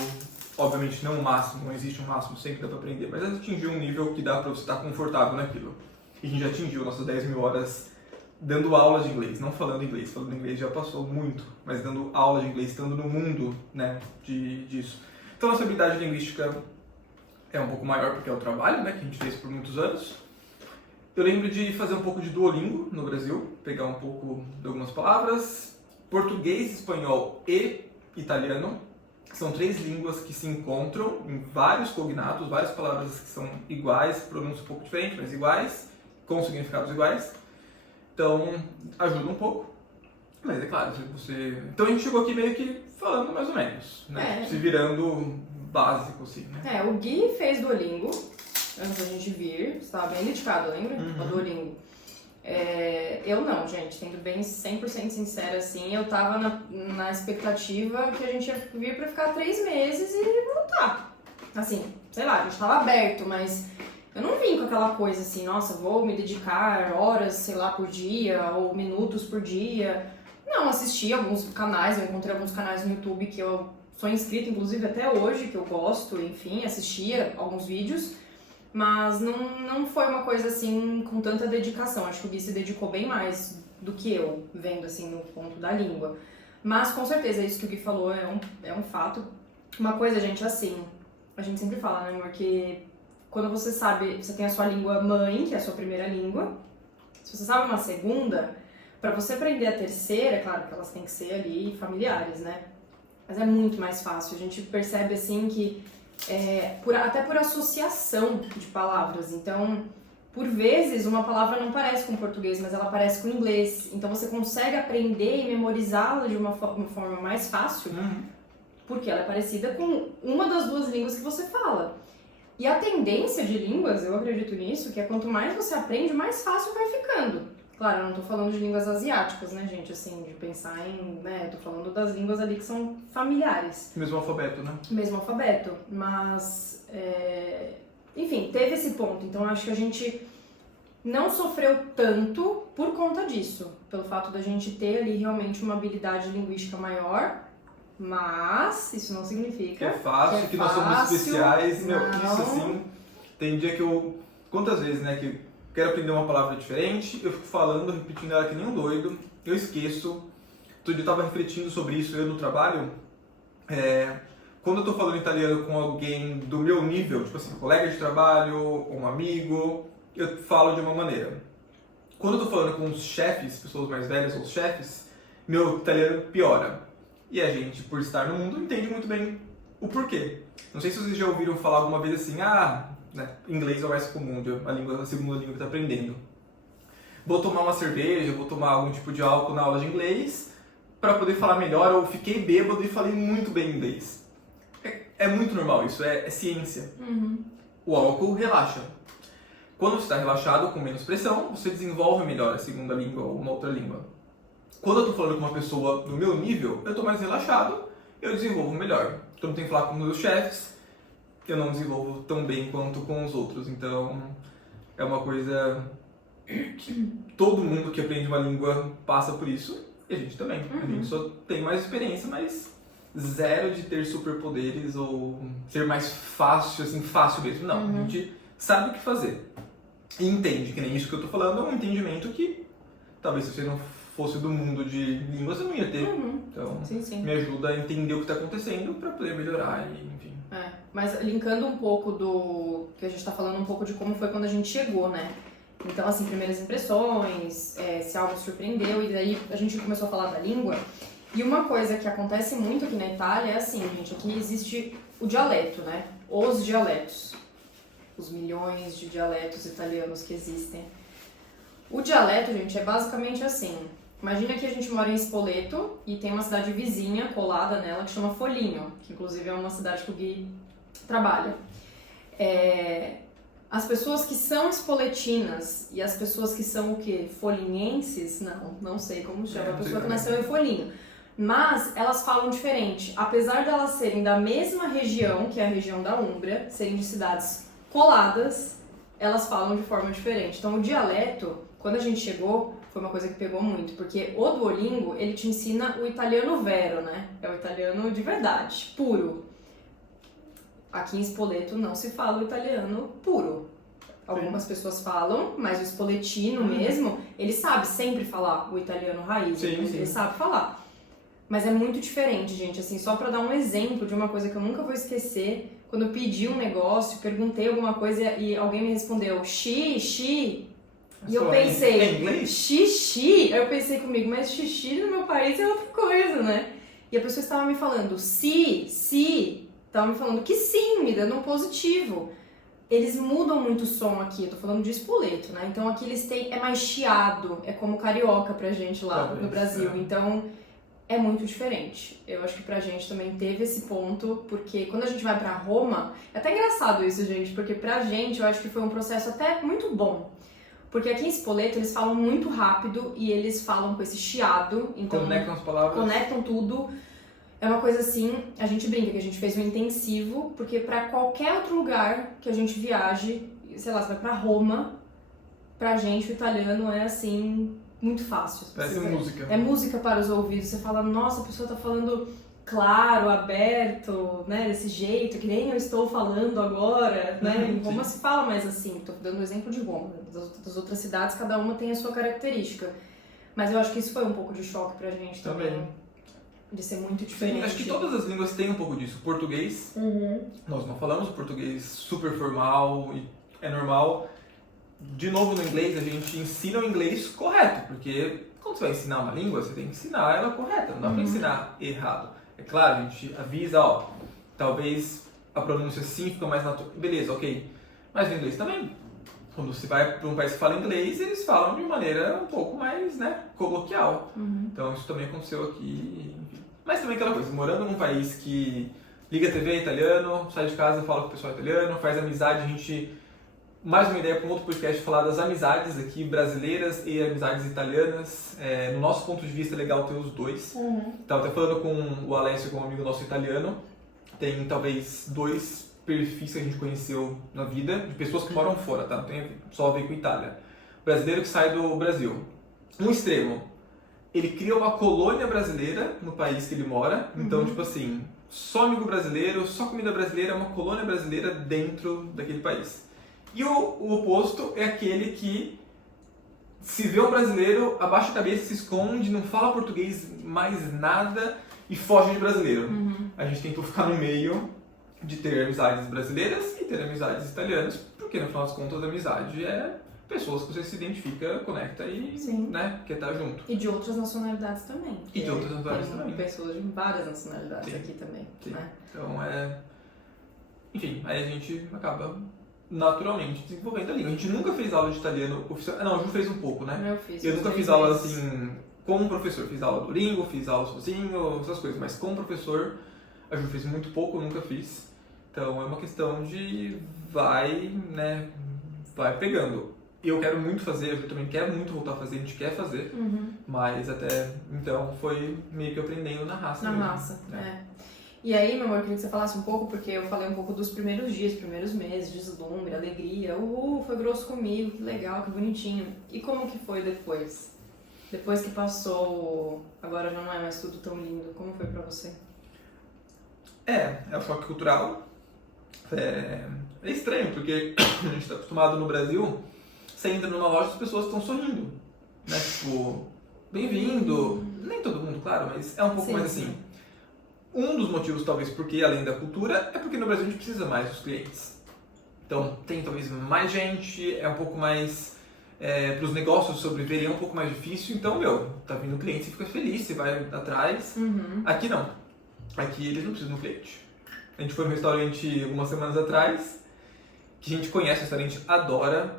obviamente não o máximo, não existe um máximo, sempre dá para aprender, mas atingiu um nível que dá para você estar confortável naquilo. E a gente já atingiu nossas 10 mil horas dando aulas de inglês, não falando inglês já passou muito, mas dando aula de inglês, estando no mundo, né, disso. Então nossa habilidade linguística é um pouco maior porque é o trabalho, né, que a gente fez por muitos anos. Eu lembro de fazer um pouco de Duolingo no Brasil, pegar um pouco de algumas palavras. Português, espanhol e italiano são 3 línguas que se encontram em vários cognatos, várias palavras que são iguais, pronúncia um pouco diferente, mas iguais, com significados iguais. Então, ajuda um pouco. Mas é claro, se você... Então a gente chegou aqui meio que falando mais ou menos, né? Se virando básico, assim, né? O Gui fez Duolingo, antes da gente vir, você estava bem dedicado, lembra? Ao Duolingo. Eu não, gente, sendo bem 100% sincera, assim, eu tava na expectativa que a gente ia vir pra ficar 3 meses e voltar. Assim, sei lá, a gente tava aberto, mas eu não vim com aquela coisa assim, nossa, vou me dedicar horas, sei lá, por dia, ou minutos por dia. Não, assisti alguns canais, eu encontrei alguns canais no YouTube que eu sou inscrita, inclusive até hoje, que eu gosto, enfim, assistia alguns vídeos. Mas não foi uma coisa assim com tanta dedicação. Acho que o Gui se dedicou bem mais do que eu, vendo assim no ponto da língua. Mas com certeza isso que o Gui falou é um fato. Uma coisa, gente, assim, a gente sempre fala, né, amor, que quando você sabe, você tem a sua língua mãe, que é a sua primeira língua, se você sabe uma segunda, pra você aprender a terceira, claro que elas têm que ser ali familiares, né? Mas é muito mais fácil. A gente percebe assim que até por associação de palavras. Então, por vezes, uma palavra não parece com português, mas ela parece com inglês. Então, você consegue aprender e memorizá-la de uma forma mais fácil, porque ela é parecida com uma das 2 línguas que você fala. E a tendência de línguas, eu acredito nisso, que é quanto mais você aprende, mais fácil vai ficando. Claro, eu não tô falando de línguas asiáticas, né, gente, assim, de pensar em, né, tô falando das línguas ali que são familiares. Mesmo alfabeto, né? Mesmo alfabeto, mas, enfim, teve esse ponto, então acho que a gente não sofreu tanto por conta disso, pelo fato da gente ter ali realmente uma habilidade linguística maior, mas isso não significa que é fácil, que nós somos especiais, meu, isso assim, tem dia que eu, quantas vezes, né, que quero aprender uma palavra diferente, eu fico falando, repetindo ela que nem um doido, eu esqueço. Outro dia eu tava refletindo sobre isso, eu no trabalho, quando eu tô falando italiano com alguém do meu nível, tipo assim, colega de trabalho, um amigo, eu falo de uma maneira. Quando eu tô falando com os chefes, pessoas mais velhas ou os chefes, meu italiano piora. E a gente, por estar no mundo, entende muito bem o porquê. Não sei se vocês já ouviram falar alguma vez assim, né, inglês é o mais comum, a segunda língua que tá aprendendo. Vou tomar uma cerveja, vou tomar algum tipo de álcool na aula de inglês para poder falar melhor, ou fiquei bêbado e falei muito bem inglês. É muito normal isso, é ciência. O álcool relaxa. Quando você está relaxado, com menos pressão, você desenvolve melhor a segunda língua ou uma outra língua. Quando eu tô falando com uma pessoa do meu nível, eu tô mais relaxado, eu desenvolvo melhor. Quando eu tenho que falar com meus chefes, eu não desenvolvo tão bem quanto com os outros. Então, é uma coisa que todo mundo que aprende uma língua passa por isso, e a gente também. A gente só tem mais experiência, mas zero de ter superpoderes ou ser mais fácil, assim, fácil mesmo. Não, a gente sabe o que fazer. E entende, que nem isso que eu tô falando, é um entendimento que talvez se você não fosse do mundo de línguas, eu não ia ter. Então, sim. me ajuda a entender o que está acontecendo para poder melhorar, e, enfim. Mas linkando um pouco do que a gente está falando, um pouco de como foi quando a gente chegou, né? Então, assim, primeiras impressões, se algo surpreendeu, e daí a gente começou a falar da língua. E uma coisa que acontece muito aqui na Itália é assim, gente, aqui existe o dialeto, né? Os dialetos. Os milhões de dialetos italianos que existem. O dialeto, gente, é basicamente assim. Imagina que a gente mora em Spoleto e tem uma cidade vizinha colada nela que chama Foligno, que inclusive é uma cidade que o Gui trabalha. As pessoas que são espoletinas e as pessoas que são o quê? Folinhenses? Não sei como chama, a pessoa que nasceu em Foligno. Mas elas falam diferente. Apesar de elas serem da mesma região, que é a região da Úmbria, serem de cidades coladas, elas falam de forma diferente. Então o dialeto, quando a gente chegou, foi uma coisa que pegou muito, porque o Duolingo, ele te ensina o italiano vero, né? É o italiano de verdade, puro. Aqui em Spoleto não se fala o italiano puro. Algumas pessoas falam, mas o spoletino mesmo, ele sabe sempre falar o italiano raiz, ele sabe falar. Mas é muito diferente, gente, assim, só pra dar um exemplo de uma coisa que eu nunca vou esquecer, quando eu pedi um negócio, perguntei alguma coisa e alguém me respondeu, xi, E eu Só pensei, em inglês? xixi? Aí eu pensei comigo, mas xixi no meu país é outra coisa, né? E a pessoa estava me falando, se, estava me falando que sim, me dando um positivo. Eles mudam muito o som aqui, eu tô falando de espoleto, né? Então aqui eles têm, é mais chiado, é como carioca pra gente lá Talvez, no Brasil. Então é muito diferente. Eu acho que pra gente também teve esse ponto, porque quando a gente vai pra Roma, é até engraçado isso, gente, porque pra gente eu acho que foi um processo até muito bom. Porque aqui em Spoleto eles falam muito rápido e eles falam com esse chiado, então Conectam as palavras. conectam tudo. É uma coisa assim, a gente brinca que a gente fez um intensivo, porque pra qualquer outro lugar que a gente viaje, sei lá, você vai pra Roma, pra gente o italiano é assim, muito fácil. Parece música. É música para os ouvidos, você fala, nossa, a pessoa tá falando claro, aberto, né, desse jeito, que nem eu estou falando agora, né? Em Roma se fala mais assim, tô dando o exemplo de Roma, das outras cidades cada uma tem a sua característica. Mas eu acho que isso foi um pouco de choque pra gente também. De ser muito diferente. Sim, acho que todas as línguas têm um pouco disso. Português, nós não falamos o português super formal e é normal. De novo, no inglês, a gente ensina o inglês correto, porque quando você vai ensinar uma língua, você tem que ensinar ela correta, não dá pra ensinar errado. É claro, a gente avisa, ó, talvez a pronúncia sim fica mais natural. Beleza, ok. Mas no inglês também. Quando você vai para um país que fala inglês, eles falam de maneira um pouco mais, né, coloquial. Então isso também aconteceu aqui. Enfim. Mas também aquela coisa, morando num país que liga a TV italiano, sai de casa, fala com o pessoal italiano, faz amizade, a gente... Mais uma ideia para um outro podcast, falar das amizades aqui brasileiras e amizades italianas. No nosso ponto de vista é legal ter os dois. Estava até falando com o Alessio, com um amigo nosso italiano. Tem talvez 2 perfis que a gente conheceu na vida, de pessoas que moram fora, tá? Não tem só a ver com Itália. Brasileiro que sai do Brasil. Um extremo, ele cria uma colônia brasileira no país que ele mora. Então, tipo assim, só amigo brasileiro, só comida brasileira, uma colônia brasileira dentro daquele país. E o oposto é aquele que se vê um brasileiro, abaixa a cabeça, se esconde, não fala português mais nada e foge de brasileiro. A gente tentou ficar no meio de ter amizades brasileiras e ter amizades italianas, porque no final das contas a amizade é pessoas que você se identifica, conecta e né, quer estar junto. E de outras nacionalidades também. E de outras nacionalidades tem também. Pessoas de várias nacionalidades aqui também. Né? Então enfim, aí a gente acaba naturalmente desenvolvendo a língua. A gente nunca fez aula de italiano oficial. Não, a Ju fez um pouco, né? Eu nunca fiz aula assim como professor. Fiz aula do Duolingo, fiz aula sozinho, essas coisas. Mas como professor, a Ju fez muito pouco, eu nunca fiz. Então é uma questão de vai pegando. Eu quero muito fazer, eu também quero muito voltar a fazer, a gente quer fazer. Mas até então foi meio que aprendendo na raça. Na raça, E aí, meu amor, eu queria que você falasse um pouco, porque eu falei um pouco dos primeiros dias, primeiros meses, deslumbre, alegria. Foi grosso comigo, que legal, que bonitinho. E como que foi depois? Depois que passou, agora já não é mais tudo tão lindo. Como foi pra você? É o choque cultural. É estranho, porque a gente está acostumado no Brasil, você entra numa loja e as pessoas estão sorrindo. Né? Tipo, bem-vindo. Nem todo mundo, claro, mas é um pouco mais assim. Um dos motivos, talvez, porque além da cultura, é porque no Brasil a gente precisa mais dos clientes. Então, tem talvez mais gente, é um pouco mais... para os negócios sobreviverem é um pouco mais difícil. Então, tá vindo cliente, você fica feliz, você vai atrás. Aqui não. Aqui eles não precisam do cliente. A gente foi num restaurante algumas semanas atrás, que a gente conhece, o restaurante adora,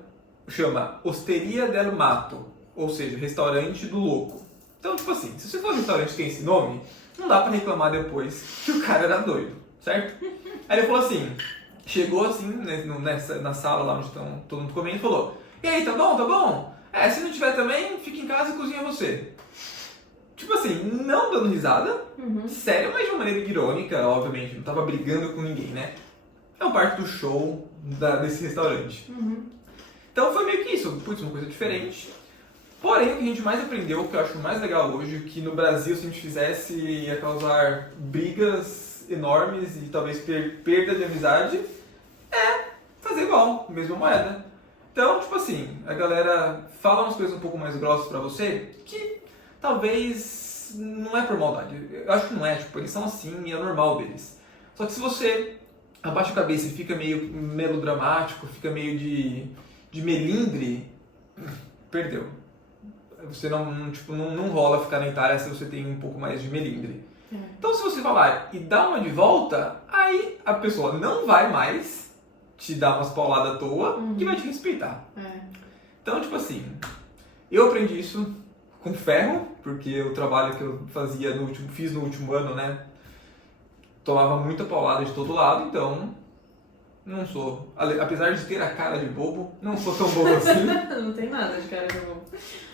chama Osteria del Matto, ou seja, restaurante do louco. Então, tipo assim, se você for um restaurante que tem esse nome, não dá pra reclamar depois que o cara era doido, certo? Aí ele falou assim, chegou assim, na sala lá onde estão todo mundo comendo e falou: e aí, tá bom, tá bom? Se não tiver também, fica em casa e cozinha você. Tipo assim, não dando risada, sério, mas de uma maneira irônica, obviamente, não tava brigando com ninguém, né? É uma parte do show desse restaurante. Então foi meio que isso, uma coisa diferente. Porém, o que a gente mais aprendeu, o que eu acho mais legal hoje, que no Brasil, se a gente fizesse, ia causar brigas enormes e talvez perda de amizade, é fazer igual, mesma moeda. Então, tipo assim, a galera fala umas coisas um pouco mais grossas pra você, que talvez não é por maldade. Eu acho que não é, tipo, eles são assim e é normal deles. Só que se você abaixa a cabeça e fica meio melodramático, fica meio de melindre, perdeu. Você não rola ficar na Itália se você tem um pouco mais de melindre. Então, se você vai lá e dá uma de volta, aí a pessoa não vai mais te dar umas pauladas à toa e vai te respeitar. Então, tipo assim, eu aprendi isso com ferro, porque o trabalho que eu fiz no último ano, né, tomava muita paulada de todo lado, então não sou, apesar de ter a cara de bobo, não sou tão bobo assim. Não tem nada de cara de bobo.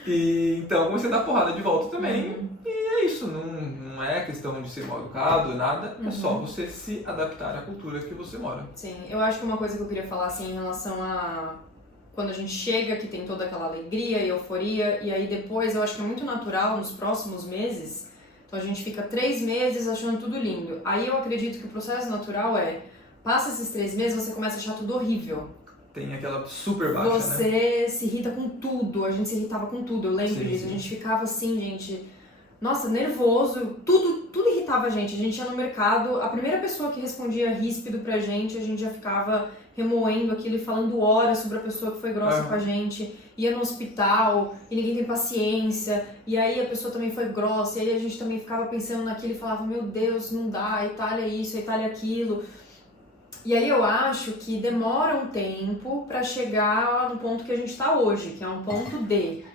E então comecei a dar porrada de volta também, e é isso, não é questão de ser mal educado, nada, é só você se adaptar à cultura que você mora. Sim, eu acho que uma coisa que eu queria falar assim em relação a quando a gente chega, que tem toda aquela alegria e euforia, e aí depois eu acho que é muito natural nos próximos meses, então a gente fica 3 meses achando tudo lindo. Aí eu acredito que o processo natural passa esses 3 meses, você começa a achar tudo horrível. Tem aquela super baixa, Você se irrita com tudo, a gente se irritava com tudo, eu lembro disso. Sim. A gente ficava assim, gente, nossa, nervoso, tudo irritava a gente. A gente ia no mercado, a primeira pessoa que respondia ríspido pra gente, a gente já ficava remoendo aquilo e falando horas sobre a pessoa que foi grossa com a gente. Ia no hospital e ninguém tem paciência, e aí a pessoa também foi grossa, e aí a gente também ficava pensando naquilo e falava, meu Deus, não dá, a Itália é isso, a Itália é aquilo. E aí eu acho que demora um tempo pra chegar no ponto que a gente tá hoje, que é um ponto de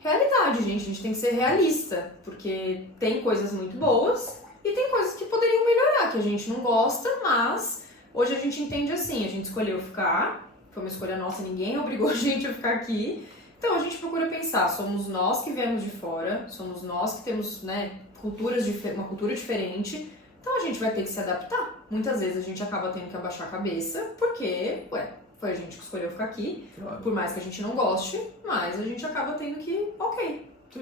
realidade, gente. A gente tem que ser realista, porque tem coisas muito boas e tem coisas que poderiam melhorar, que a gente não gosta, mas hoje a gente entende assim, a gente escolheu ficar, foi uma escolha nossa, ninguém obrigou a gente a ficar aqui. Então a gente procura pensar, somos nós que viemos de fora, somos nós que temos, né, uma cultura diferente, então a gente vai ter que se adaptar. Muitas vezes a gente acaba tendo que abaixar a cabeça, porque, foi a gente que escolheu ficar aqui, por mais que a gente não goste, mas a gente acaba tendo que,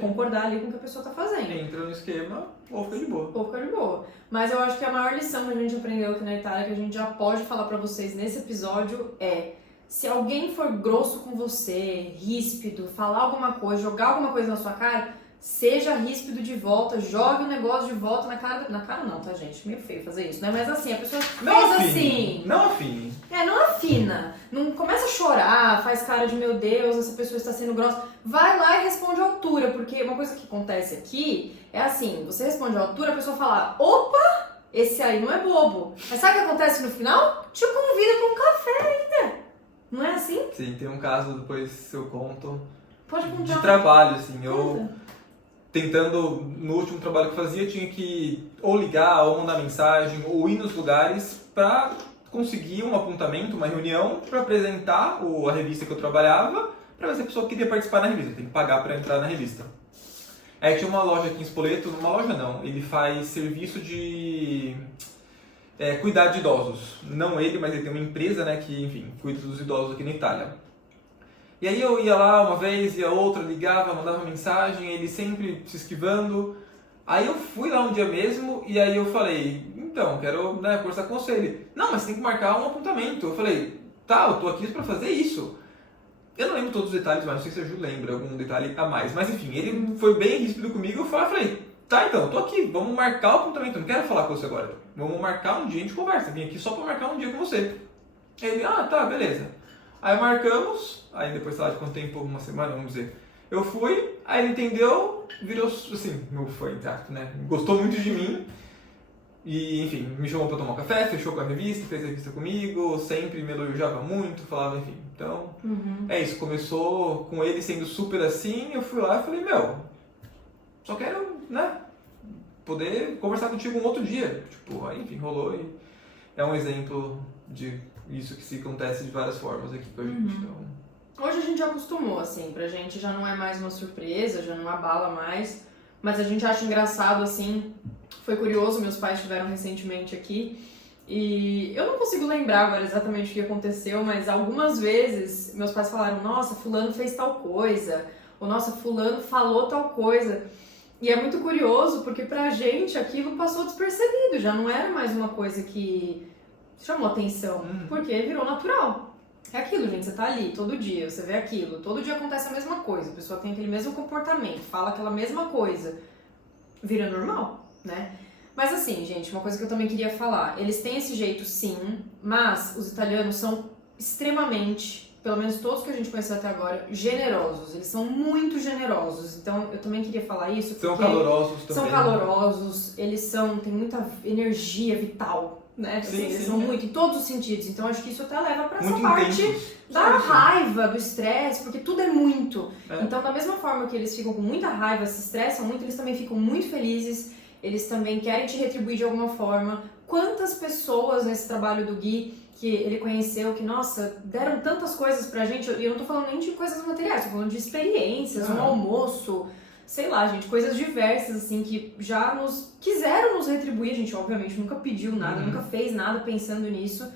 concordar ali com o que a pessoa tá fazendo. Entra no esquema ou fica de boa. Ou fica de boa. Mas eu acho que a maior lição que a gente aprendeu aqui na Itália, que a gente já pode falar pra vocês nesse episódio, se alguém for grosso com você, ríspido, falar alguma coisa, jogar alguma coisa na sua cara, seja ríspido de volta, jogue o negócio de volta na cara não, tá, gente? Meio feio fazer isso, né? Mas assim, a pessoa faz assim. Não afine. Não afina. Não começa a chorar, faz cara de meu Deus, essa pessoa está sendo grossa. Vai lá e responde à altura, porque uma coisa que acontece aqui é assim, você responde à altura, a pessoa fala, opa, esse aí não é bobo. Mas sabe o que acontece no final? Te convida pra um café ainda. Não é assim? Sim, tem um caso, depois eu conto. Pode contar. De trabalho, assim, eu tentando, no último trabalho que fazia, tinha que ou ligar, ou mandar mensagem, ou ir nos lugares pra conseguir um apontamento, uma reunião, pra apresentar a revista que eu trabalhava, pra ver se a pessoa queria participar na revista, tem que pagar pra entrar na revista. Aí tinha uma loja aqui em Spoleto, uma loja não, ele faz serviço de cuidar de idosos. Não ele, mas ele tem uma empresa, né, que, enfim, cuida dos idosos aqui na Itália. E aí eu ia lá uma vez, ia outra, ligava, mandava mensagem, ele sempre se esquivando. Aí eu fui lá um dia mesmo e aí eu falei, então, quero, né, conversar com você. Ele, não, mas tem que marcar um apontamento. Eu falei, tá, eu tô aqui pra fazer isso. Eu não lembro todos os detalhes, mas não sei se a Ju lembra algum detalhe a mais. Mas enfim, ele foi bem ríspido comigo, eu falei, tá, então, tô aqui, vamos marcar o apontamento. Eu não quero falar com você agora. Vamos marcar um dia, a gente conversa. Vim aqui só pra marcar um dia com você. Ele, tá, beleza. Aí marcamos, aí depois, sei lá de quanto tempo, uma semana, vamos dizer. Eu fui, aí ele entendeu, virou, assim, meu fã, né? Gostou muito de mim. E, enfim, me chamou pra tomar um café, fechou com a revista, fez a revista comigo, sempre me elogiava muito, falava, enfim. Então, é isso, começou com ele sendo super assim, eu fui lá e falei, só quero, né, poder conversar contigo um outro dia. Tipo, aí, enfim, rolou e é um exemplo de isso que se acontece de várias formas aqui com a gente. Então... Hoje a gente já acostumou, assim, pra gente já não é mais uma surpresa, já não abala mais, mas a gente acha engraçado, assim, foi curioso, meus pais estiveram recentemente aqui e eu não consigo lembrar agora exatamente o que aconteceu, mas algumas vezes meus pais falaram, nossa, fulano fez tal coisa, ou nossa, fulano falou tal coisa. E é muito curioso porque pra gente aquilo passou despercebido, já não era mais uma coisa que chamou atenção, porque virou natural. É aquilo, gente, você tá ali todo dia, você vê aquilo, todo dia acontece a mesma coisa, a pessoa tem aquele mesmo comportamento, fala aquela mesma coisa, vira normal, né? Mas assim, gente, uma coisa que eu também queria falar, eles têm esse jeito sim, mas os italianos são extremamente pelo menos todos que a gente conheceu até agora, generosos. Eles são muito generosos. Então, eu também queria falar isso. São calorosos também. São calorosos, têm muita energia vital, né? Assim, eles são muito, em todos os sentidos. Então, acho que isso até leva pra essa parte da raiva, do estresse, porque tudo é muito. Então, da mesma forma que eles ficam com muita raiva, se estressam muito, eles também ficam muito felizes. Eles também querem te retribuir de alguma forma. Quantas pessoas nesse trabalho do Gui que ele conheceu, que, nossa, deram tantas coisas pra gente, e eu não tô falando nem de coisas materiais, tô falando de experiências, um almoço, sei lá, gente, coisas diversas, assim, que já quiseram nos retribuir. A gente, obviamente, nunca pediu nada, nunca fez nada pensando nisso,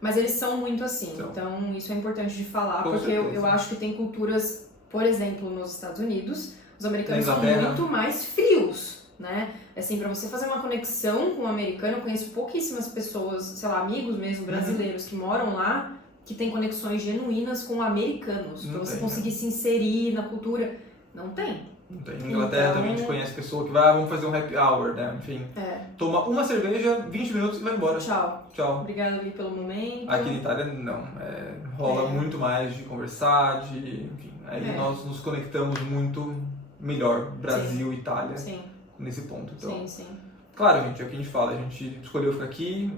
mas eles são muito assim. Então, isso é importante de falar, porque eu acho que tem culturas, por exemplo, nos Estados Unidos, os americanos são muito mais frios, né? Assim, pra você fazer uma conexão com um americano, eu conheço pouquíssimas pessoas, sei lá, amigos mesmo, brasileiros, que moram lá, que têm conexões genuínas com americanos. Pra você conseguir se inserir na cultura. Não tem. Não tem. Na Inglaterra também a gente conhece pessoa que vai, vamos fazer um happy hour, né? Enfim. Toma uma cerveja, 20 minutos e vai embora. Tchau. Tchau. Obrigada, Gui, pelo momento. Aqui na Itália, não. Rola muito mais de conversar, enfim. Aí nós nos conectamos muito melhor, Brasil e Itália. Sim. Nesse ponto. Então, sim. Claro, gente, é o que a gente fala, a gente escolheu ficar aqui,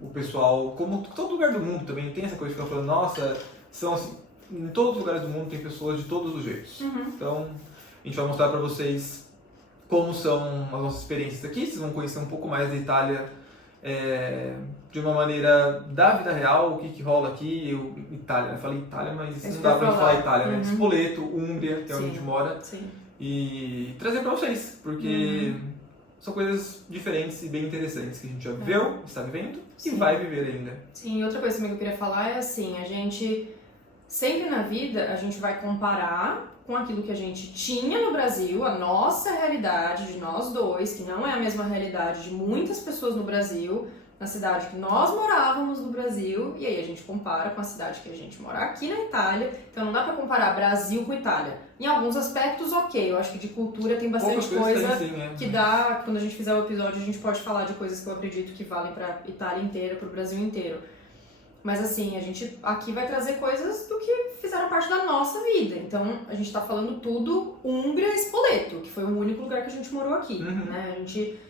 o pessoal, como todo lugar do mundo também, tem essa coisa de ficar falando, nossa, são assim, em todos os lugares do mundo tem pessoas de todos os jeitos. Então, a gente vai mostrar pra vocês como são as nossas experiências aqui, vocês vão conhecer um pouco mais da Itália de uma maneira da vida real, o que rola aqui, Itália, eu falei Itália, mas não dá pra gente falar Itália, né? Spoleto, Úmbria, que é onde a gente mora. Sim. E trazer pra vocês, porque são coisas diferentes e bem interessantes que a gente já viveu, está vivendo e vai viver ainda. Sim, outra coisa também que eu queria falar é assim, a gente, sempre na vida, a gente vai comparar com aquilo que a gente tinha no Brasil, a nossa realidade de nós dois, que não é a mesma realidade de muitas pessoas no Brasil, na cidade que nós morávamos no Brasil, e aí a gente compara com a cidade que a gente mora aqui na Itália. Então não dá pra comparar Brasil com Itália. Em alguns aspectos, ok, eu acho que de cultura tem bastante coisa que dá, quando a gente fizer o episódio a gente pode falar de coisas que eu acredito que valem pra Itália inteira, pro Brasil inteiro. Mas assim, a gente aqui vai trazer coisas do que fizeram parte da nossa vida. Então a gente tá falando tudo Úmbria e Spoleto, que foi o único lugar que a gente morou aqui, né? A gente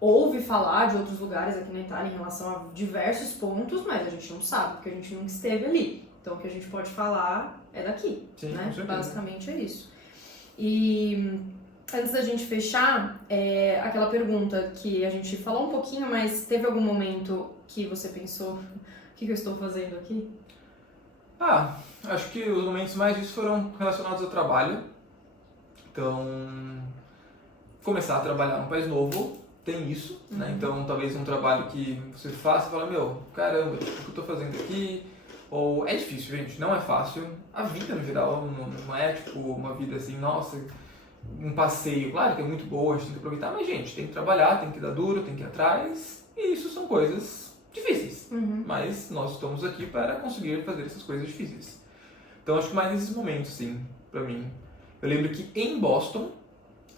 ouve falar de outros lugares aqui na Itália em relação a diversos pontos, mas a gente não sabe, porque a gente nunca esteve ali. Então o que a gente pode falar é daqui, né? Basicamente é isso. E antes da gente fechar, aquela pergunta que a gente falou um pouquinho, mas teve algum momento que você pensou, o que eu estou fazendo aqui? Acho que os momentos mais disso foram relacionados ao trabalho. Então, começar a trabalhar num país novo tem isso, né? Então, talvez um trabalho que você faça e fala, meu, caramba, o que eu estou fazendo aqui? Ou é difícil, gente, não é fácil. A vida, no geral, não é tipo uma vida assim, nossa, um passeio. Claro que é muito boa, a gente tem que aproveitar, mas, gente, tem que trabalhar, tem que dar duro, tem que ir atrás. E isso são coisas difíceis. Mas nós estamos aqui para conseguir fazer essas coisas difíceis. Então, acho que mais nesses momentos, sim, pra mim. Eu lembro que em Boston,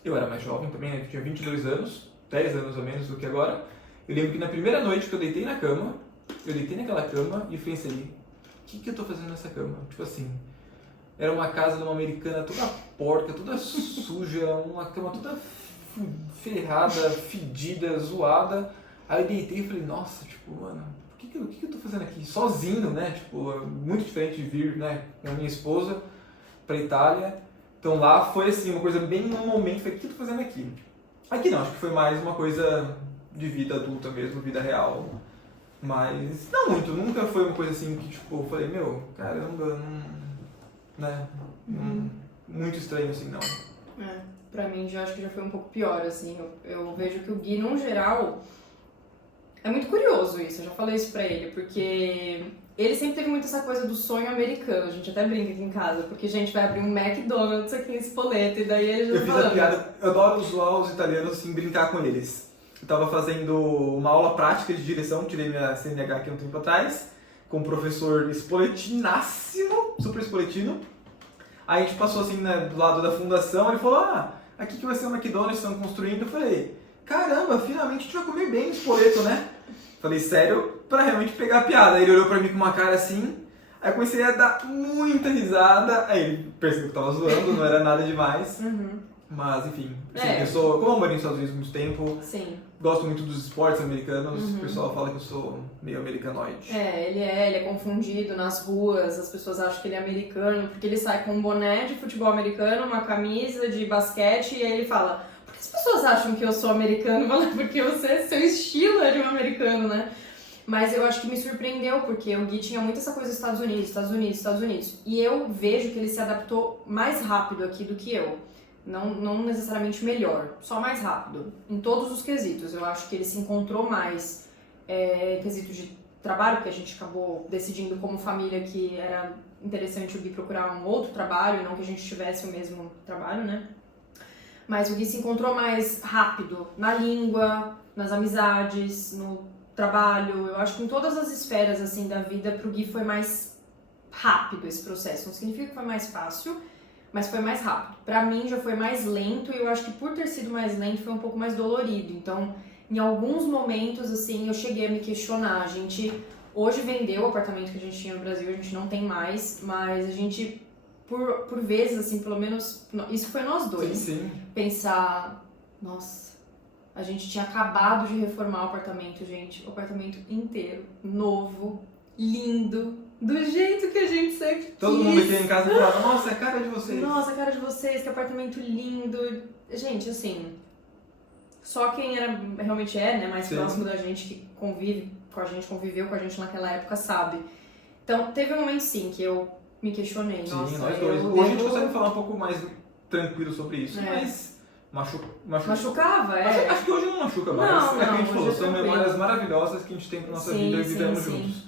eu era mais jovem também, né? Eu tinha 22 anos, 10 anos a menos do que agora. Eu lembro que na primeira noite que eu deitei na cama, eu deitei naquela cama e pensei, o que eu tô fazendo nessa cama? Tipo assim, era uma casa de uma americana toda porca, toda suja, uma cama toda ferrada, fedida, zoada. Aí eu deitei e falei, nossa, tipo, mano, o que eu tô fazendo aqui? Sozinho, né? Tipo, é muito diferente de vir, né, com a minha esposa pra Itália. Então lá foi assim, uma coisa bem no momento, falei, o que eu tô fazendo aqui? Aqui não, acho que foi mais uma coisa de vida adulta mesmo, vida real. Mas não muito, nunca foi uma coisa assim que tipo, eu falei, meu, caramba, né? Muito estranho assim, não. Pra mim já acho que já foi um pouco pior, assim. Eu vejo que o Gui, num geral, é muito curioso isso, eu já falei isso pra ele, porque ele sempre teve muito essa coisa do sonho americano, a gente até brinca aqui em casa, porque a gente vai abrir um McDonald's aqui em Spoleto, e daí ele já Eu fiz a piada, eu adoro zoar os italianos, assim, brincar com eles. Eu tava fazendo uma aula prática de direção, tirei minha CNH aqui um tempo atrás, com um professor espoletinaçíssimo, super espoletino. Aí a gente passou assim, né, do lado da fundação, ele falou, aqui que vai ser o McDonald's, estão construindo. Eu falei, caramba, finalmente a gente vai comer bem no Spoleto, né? Falei, sério, pra realmente pegar a piada. Aí ele olhou pra mim com uma cara assim, Aí eu comecei a dar muita risada, aí ele percebeu que eu tava zoando, não era nada demais. Mas, enfim, assim, como eu morei nos Estados Unidos há muito tempo, Sim. gosto muito dos esportes americanos, o pessoal fala que eu sou meio americanoide. Ele é confundido nas ruas, as pessoas acham que ele é americano, porque ele sai com um boné de futebol americano, uma camisa de basquete, e aí ele fala, por que as pessoas acham que eu sou americano? Porque seu estilo é de um americano, né? Mas eu acho que me surpreendeu, porque o Gui tinha muito essa coisa dos Estados Unidos, Estados Unidos, Estados Unidos. E eu vejo que ele se adaptou mais rápido aqui do que eu. Não necessariamente melhor, só mais rápido. Em todos os quesitos. Eu acho que ele se encontrou mais em quesito de trabalho, porque a gente acabou decidindo como família que era interessante o Gui procurar um outro trabalho, não que a gente tivesse o mesmo trabalho, né? Mas o Gui se encontrou mais rápido na língua, nas amizades, no trabalho. Eu acho que em todas as esferas assim da vida, pro Gui foi mais rápido esse processo. Não significa que foi mais fácil, mas foi mais rápido. Pra mim já foi mais lento e eu acho que por ter sido mais lento foi um pouco mais dolorido. Então, em alguns momentos, assim, eu cheguei a me questionar. A gente hoje vendeu o apartamento que a gente tinha no Brasil, a gente não tem mais, mas a gente, por vezes, assim, pelo menos, isso foi nós dois. Sim. Pensar, nossa, a gente tinha acabado de reformar o apartamento, gente. O apartamento inteiro, novo, lindo. Do jeito que a gente sempre quis. Todo mundo aqui em casa falava, nossa, é a cara de vocês. Nossa, a cara de vocês, que apartamento lindo. Gente, assim, só quem realmente né, mais próximo da gente, que convive com a gente, conviveu com a gente naquela época, sabe. Então, teve um momento, sim, que eu me questionei. Sim, nossa, nós dois. Hoje a gente consegue falar um pouco mais tranquilo sobre isso, mas machucava, Acho que hoje não machuca mais. Não, é que a gente falou, são tranquilo. memórias maravilhosas que a gente tem pra nossa vida e vivemos juntos.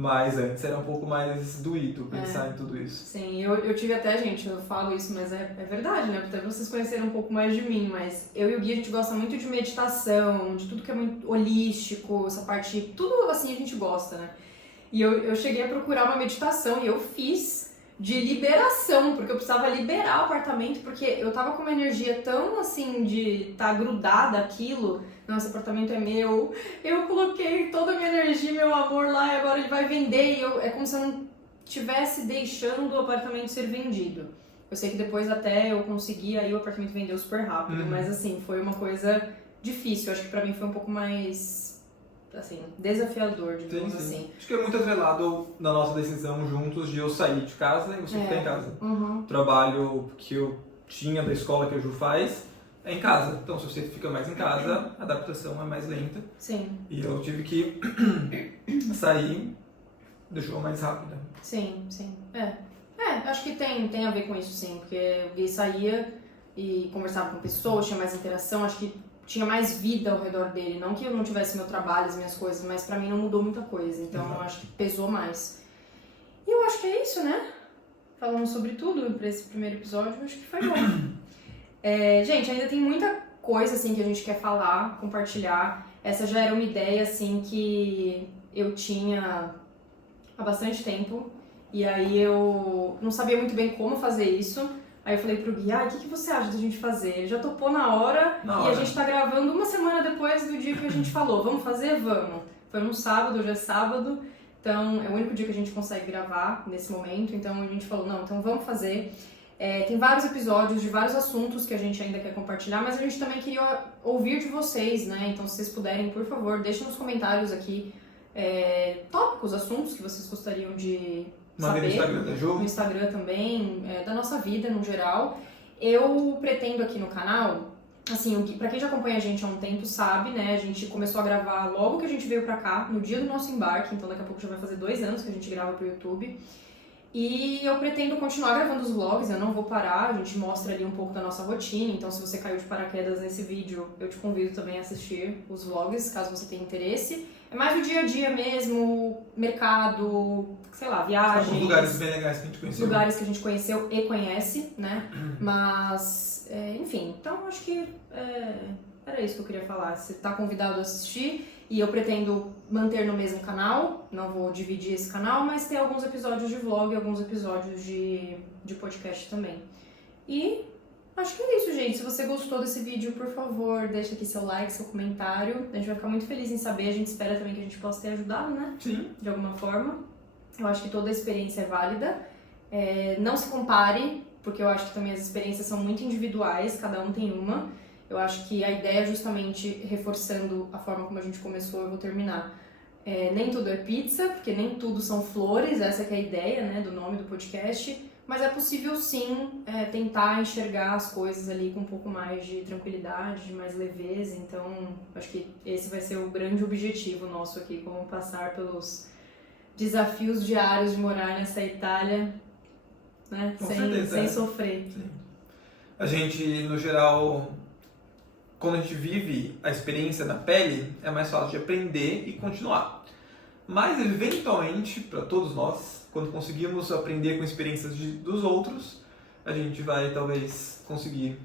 Mas antes era um pouco mais doído pensar em tudo isso. Sim, eu tive até, gente, eu falo isso, mas é verdade, né? Até vocês conheceram um pouco mais de mim, mas eu e o Gui, a gente gosta muito de meditação, de tudo que é muito holístico, essa parte, tudo assim a gente gosta, né? E eu cheguei a procurar uma meditação e eu fiz de liberação, porque eu precisava liberar o apartamento, porque eu tava com uma energia tão assim de estar grudada àquilo. Não, esse apartamento é meu, eu coloquei toda a minha energia, meu amor lá e agora ele vai vender. E é como se eu não estivesse deixando o apartamento ser vendido. Eu sei que depois até eu consegui, aí o apartamento vendeu super rápido, mas assim, foi uma coisa difícil. Eu acho que pra mim foi um pouco mais, assim, desafiador, digamos assim. Acho que é muito atrelado na nossa decisão juntos de eu sair de casa e você ficar em casa. O trabalho que eu tinha da escola que a Ju faz é em casa. Então, se você fica mais em casa, a adaptação é mais lenta. Sim. E eu tive que sair, deixou mais rápida. Sim. Acho que tem a ver com isso, sim. Porque o Gui saía e conversava com pessoas, tinha mais interação, acho que tinha mais vida ao redor dele. Não que eu não tivesse meu trabalho, as minhas coisas, mas pra mim não mudou muita coisa. Então, eu acho que pesou mais. E eu acho que é isso, né? Falamos sobre tudo pra esse primeiro episódio, eu acho que foi bom. Gente, ainda tem muita coisa assim que a gente quer falar, compartilhar. Essa já era uma ideia assim que eu tinha há bastante tempo e aí eu não sabia muito bem como fazer isso. Aí eu falei pro Gui, o que você acha da gente fazer? Ele já topou na hora e a gente tá gravando uma semana depois do dia que a gente falou. Vamos fazer? Vamos. Foi num sábado, hoje é sábado, então é o único dia que a gente consegue gravar nesse momento. Então a gente falou, não, então vamos fazer. Tem vários episódios de vários assuntos que a gente ainda quer compartilhar, mas a gente também queria ouvir de vocês, né? Então, se vocês puderem, por favor, deixem nos comentários aqui tópicos, assuntos que vocês gostariam de saber. No Instagram da Ju. No Instagram também, da nossa vida no geral. Eu pretendo aqui no canal, assim, pra quem já acompanha a gente há um tempo sabe, né? A gente começou a gravar logo que a gente veio pra cá, no dia do nosso embarque, então daqui a pouco já vai fazer 2 anos que a gente grava pro YouTube. E eu pretendo continuar gravando os vlogs, eu não vou parar, a gente mostra ali um pouco da nossa rotina, então se você caiu de paraquedas nesse vídeo, eu te convido também a assistir os vlogs, caso você tenha interesse. É mais o dia a dia mesmo, mercado, sei lá, viagens. Alguns lugares bem legais que a gente conheceu. Lugares que a gente conheceu e conhece, né? Mas, enfim, então acho que era isso que eu queria falar. Você tá convidado a assistir. E eu pretendo manter no mesmo canal, não vou dividir esse canal, mas ter alguns episódios de vlog e alguns episódios de podcast também. E acho que é isso, gente. Se você gostou desse vídeo, por favor, deixa aqui seu like, seu comentário. A gente vai ficar muito feliz em saber. A gente espera também que a gente possa ter ajudado, né? Sim. De alguma forma. Eu acho que toda experiência é válida. Não se compare, porque eu acho que também as experiências são muito individuais, cada um tem uma. Eu acho que a ideia, justamente reforçando a forma como a gente começou, eu vou terminar. Nem tudo é pizza, porque nem tudo são flores, essa que é a ideia, né, do nome do podcast. Mas é possível sim tentar enxergar as coisas ali com um pouco mais de tranquilidade, de mais leveza. Então, acho que esse vai ser o grande objetivo nosso aqui, como passar pelos desafios diários de morar nessa Itália, né? Sem sofrer. Sim. A gente, no geral, quando a gente vive a experiência na pele, é mais fácil de aprender e continuar. Mas, eventualmente, para todos nós, quando conseguimos aprender com experiências dos outros, a gente vai, talvez, conseguir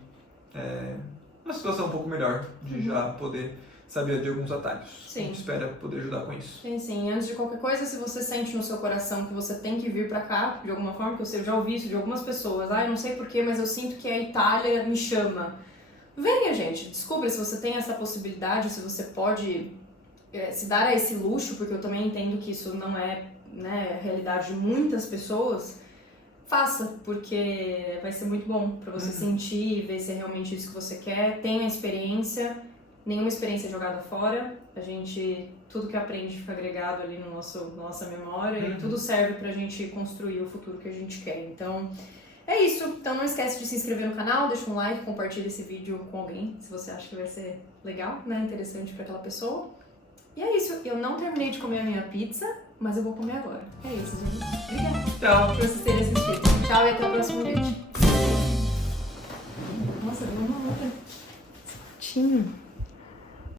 uma situação um pouco melhor de já poder saber de alguns atalhos. Sim. A gente espera poder ajudar com isso. Sim. Antes de qualquer coisa, se você sente no seu coração que você tem que vir pra cá, de alguma forma, porque eu já ouvi isso de algumas pessoas, eu não sei porquê, mas eu sinto que a Itália me chama. Venha, gente, descubra se você tem essa possibilidade, se você pode se dar a esse luxo, porque eu também entendo que isso não é, né, a realidade de muitas pessoas. Faça, porque vai ser muito bom pra você sentir e ver se é realmente isso que você quer. Tenha experiência, nenhuma experiência jogada fora. Tudo que aprende fica agregado ali na nossa memória e tudo serve pra gente construir o futuro que a gente quer. Então, é isso. Então não esquece de se inscrever no canal, deixa um like, compartilha esse vídeo com alguém, se você acha que vai ser legal, né, interessante pra aquela pessoa. E é isso. Eu não terminei de comer a minha pizza, mas eu vou comer agora. É isso, gente. Obrigada. Tchau. Por vocês terem assistido. Tchau e até o próximo vídeo. Nossa, deu uma outra. Certinho.